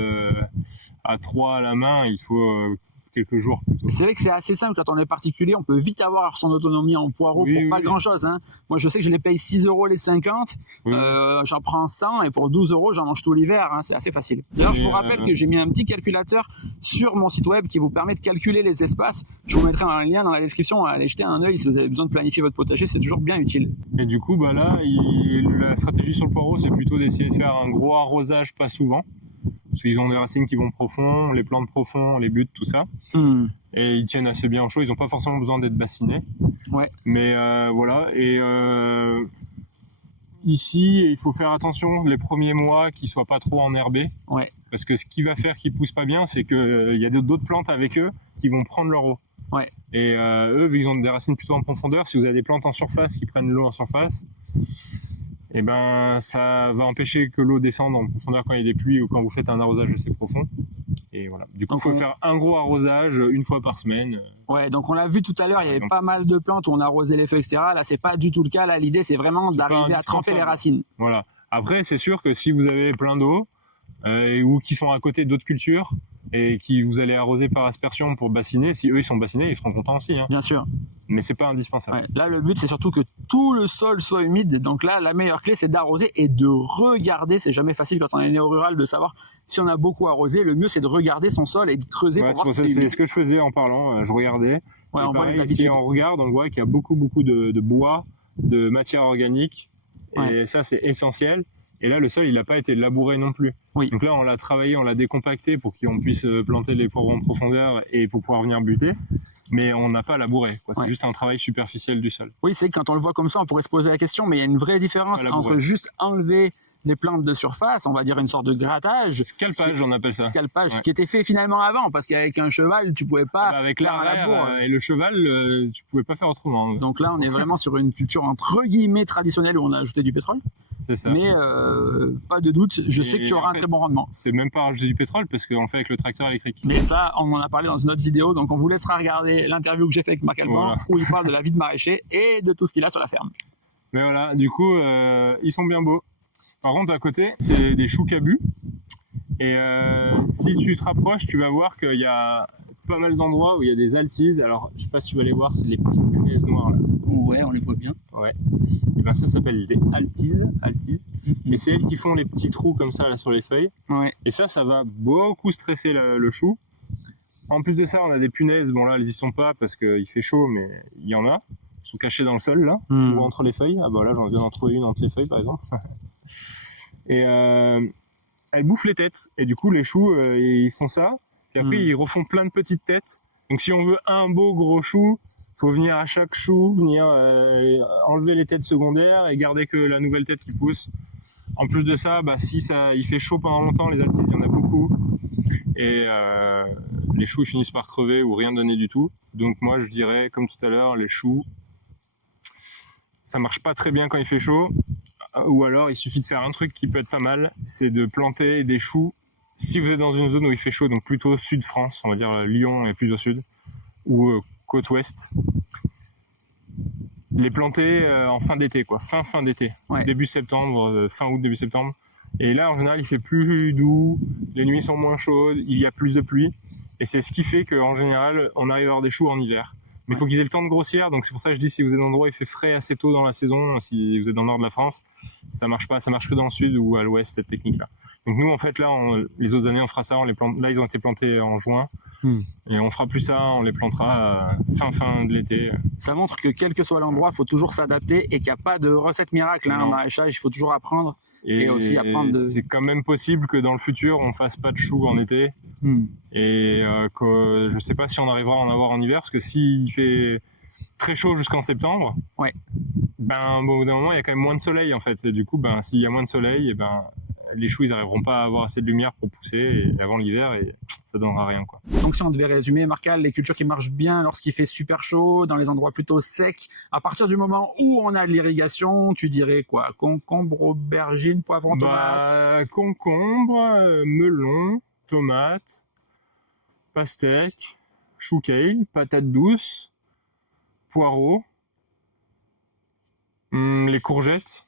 à 3 à la main, il faut quelques jours plutôt. C'est vrai que c'est assez simple quand on est particulier, on peut vite avoir son autonomie en poireaux pour pas grand chose. Hein. Moi je sais que je les paye 6 € les 50, j'en prends 100 et pour 12 € j'en mange tout l'hiver, hein. C'est assez facile. D'ailleurs je vous rappelle que j'ai mis un petit calculateur sur mon site web qui vous permet de calculer les espaces. Je vous mettrai un lien dans la description, allez jeter un œil si vous avez besoin de planifier votre potager, c'est toujours bien utile. Et du coup là, la stratégie sur le poireau c'est plutôt d'essayer de faire un gros arrosage pas souvent. Parce qu'ils ont des racines qui vont profond, les plantes profond, les butes, tout ça. Et ils tiennent assez bien au chaud, ils n'ont pas forcément besoin d'être bassinés. Ouais. Mais voilà, et ici, il faut faire attention les premiers mois qu'ils ne soient pas trop enherbés. Ouais. Parce que ce qui va faire qu'ils ne poussent pas bien, c'est qu'il y a d'autres plantes avec eux qui vont prendre leur eau. Ouais. Et eux, vu qu'ils ont des racines plutôt en profondeur, si vous avez des plantes en surface qui prennent l'eau en surface, et ça va empêcher que l'eau descende en profondeur quand il y a des pluies ou quand vous faites un arrosage assez profond. Et voilà. Du coup, il faut faire un gros arrosage une fois par semaine. Ouais, donc on l'a vu tout à l'heure, il y avait pas mal de plantes où on arrosait les feuilles, etc. Là, c'est pas du tout le cas. Là, l'idée, c'est vraiment d'arriver à tremper les racines. Voilà. Après, c'est sûr que si vous avez plein d'eau ou qui sont à côté d'autres cultures et qui vous allez arroser par aspersion pour bassiner, si eux ils sont bassinés, ils seront contents aussi. Hein. Bien sûr. Mais c'est pas indispensable. Ouais. Là, le but, c'est surtout que tout le sol soit humide. Donc là, la meilleure clé, c'est d'arroser et de regarder. C'est jamais facile quand on est néo-rural de savoir si on a beaucoup arrosé. Le mieux, c'est de regarder son sol et de creuser pour voir si c'est humide. C'est ce que je faisais en parlant. Je regardais. Ouais, on voit les habitudes. Si on regarde, on voit qu'il y a beaucoup de bois, de matière organique. Et ça, c'est essentiel. Et là, le sol, il n'a pas été labouré non plus. Oui. Donc là, on l'a travaillé, on l'a décompacté pour qu'on puisse planter les poireaux en profondeur et pour pouvoir venir buter. Mais on n'a pas labouré. C'est juste un travail superficiel du sol. Oui, c'est que quand on le voit comme ça, on pourrait se poser la question, mais il y a une vraie différence entre juste enlever les plantes de surface, on va dire une sorte de grattage. Scalpage, on appelle ça. Scalpage, ce qui était fait finalement avant, parce qu'avec un cheval, tu pouvais pas avec faire un labour. Et le cheval, tu pouvais pas faire autrement. Donc là, on est vraiment sur une culture entre guillemets traditionnelle où on a ajouté du pétrole. C'est ça. Mais pas de doute, je sais que tu auras un très bon rendement. C'est même pas rajouter du pétrole parce qu'on le fait avec le tracteur électrique. Mais ça, on en a parlé dans une autre vidéo, donc on vous laissera regarder l'interview que j'ai fait avec Marc Alban, où il parle de la vie de maraîcher et de tout ce qu'il a sur la ferme. Mais voilà, du coup, ils sont bien beaux. Par contre, à côté, c'est des choux cabus. Et si tu te rapproches, tu vas voir qu'il y a pas mal d'endroits où il y a des altises. Alors, je sais pas si tu vas les voir, c'est les petites punaises noires là. Ouais, on les voit bien. Ouais. Et ben ça s'appelle des altises. Et c'est elles qui font les petits trous comme ça là sur les feuilles. Ouais. Et ça va beaucoup stresser le chou. En plus de ça, on a des punaises. Bon là, elles y sont pas parce qu'il fait chaud, mais il y en a. Elles sont cachées dans le sol là, ou entre les feuilles. Ah bah là, j'en viens d'en trouver une entre les feuilles par exemple. Et elles bouffent les têtes. Et du coup, les choux, ils font ça. Et après, ils refont plein de petites têtes. Donc si on veut un beau gros chou, faut venir à chaque chou, venir enlever les têtes secondaires et garder que la nouvelle tête qui pousse. En plus de ça, si il fait chaud pendant longtemps, les altises, il y en a beaucoup. Et les choux ils finissent par crever ou rien donner du tout. Donc moi, je dirais, comme tout à l'heure, les choux, ça marche pas très bien quand il fait chaud. Ou alors, il suffit de faire un truc qui peut être pas mal, c'est de planter des choux si vous êtes dans une zone où il fait chaud, donc plutôt sud-France, on va dire Lyon et plus au sud, ou côte ouest, les planter en fin d'été, quoi, fin d'été, début septembre, fin août, début septembre. Et là, en général, il fait plus doux, les nuits sont moins chaudes, il y a plus de pluie. Et c'est ce qui fait qu'en général, on arrive à avoir des choux en hiver. Mais il faut qu'ils aient le temps de grossir, donc c'est pour ça que je dis, si vous êtes dans un endroit où il fait frais assez tôt dans la saison, si vous êtes dans le nord de la France, ça marche pas, ça marche que dans le sud ou à l'ouest, cette technique-là. Donc nous, en fait, là, les autres années, on fera ça, on les plante, là, ils ont été plantés en juin, et on fera plus ça, on les plantera fin de l'été. Ça montre que quel que soit l'endroit, il faut toujours s'adapter et qu'il n'y a pas de recette miracle, hein, en maraîchage, il faut toujours apprendre. Et aussi apprendre de... C'est quand même possible que dans le futur, on fasse pas de choux en été. Et que je sais pas si on arrivera à en avoir en hiver, parce que s'il fait très chaud jusqu'en septembre, ben bon, au bout d'un moment, il y a quand même moins de soleil en fait. Et du coup, ben s'il y a moins de soleil, et ben les choux ils n'arriveront pas à avoir assez de lumière pour pousser avant l'hiver et ça donnera rien, quoi. Donc si on devait résumer, Marcal, les cultures qui marchent bien lorsqu'il fait super chaud, dans les endroits plutôt secs, à partir du moment où on a de l'irrigation, tu dirais quoi? Concombre, aubergine, poivron, tomate? Concombre, melon, tomate, pastèque, chou kale, patate douce, poireaux, les courgettes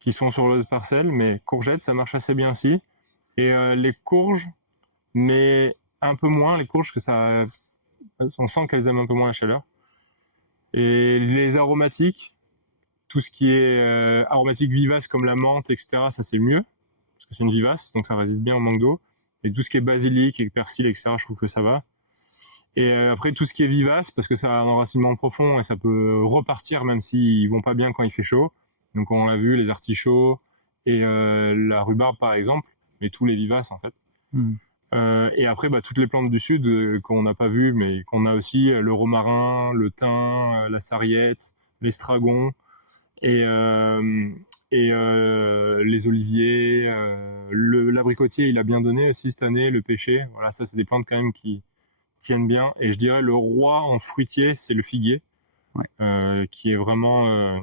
qui sont sur l'autre parcelle, mais courgettes ça marche assez bien aussi. Et les courges, mais un peu moins les courges, que ça, on sent qu'elles aiment un peu moins la chaleur. Et les aromatiques, tout ce qui est aromatique vivace comme la menthe, etc., ça c'est le mieux, parce que c'est une vivace, donc ça résiste bien au manque d'eau. Et tout ce qui est basilic et persil, etc., je trouve que ça va. Et après, tout ce qui est vivace, parce que ça a un enracinement profond et ça peut repartir même s'ils vont pas bien quand il fait chaud. Donc on l'a vu, les artichauts et la rhubarbe par exemple, mais tous les vivaces en fait. Et après, toutes les plantes du sud qu'on n'a pas vues, mais qu'on a aussi, le romarin, le thym, la sarriette, l'estragon, et les oliviers, l'abricotier, il a bien donné aussi cette année, le pêcher. Voilà, ça c'est des plantes quand même qui tiennent bien. Et je dirais le roi en fruitier, c'est le figuier, qui est vraiment...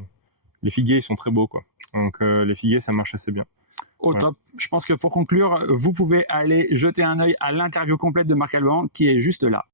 les figuiers, ils sont très beaux, quoi. Donc les figuiers, ça marche assez bien. Au top. Je pense que pour conclure, vous pouvez aller jeter un œil à l'interview complète de Marc Alban qui est juste là.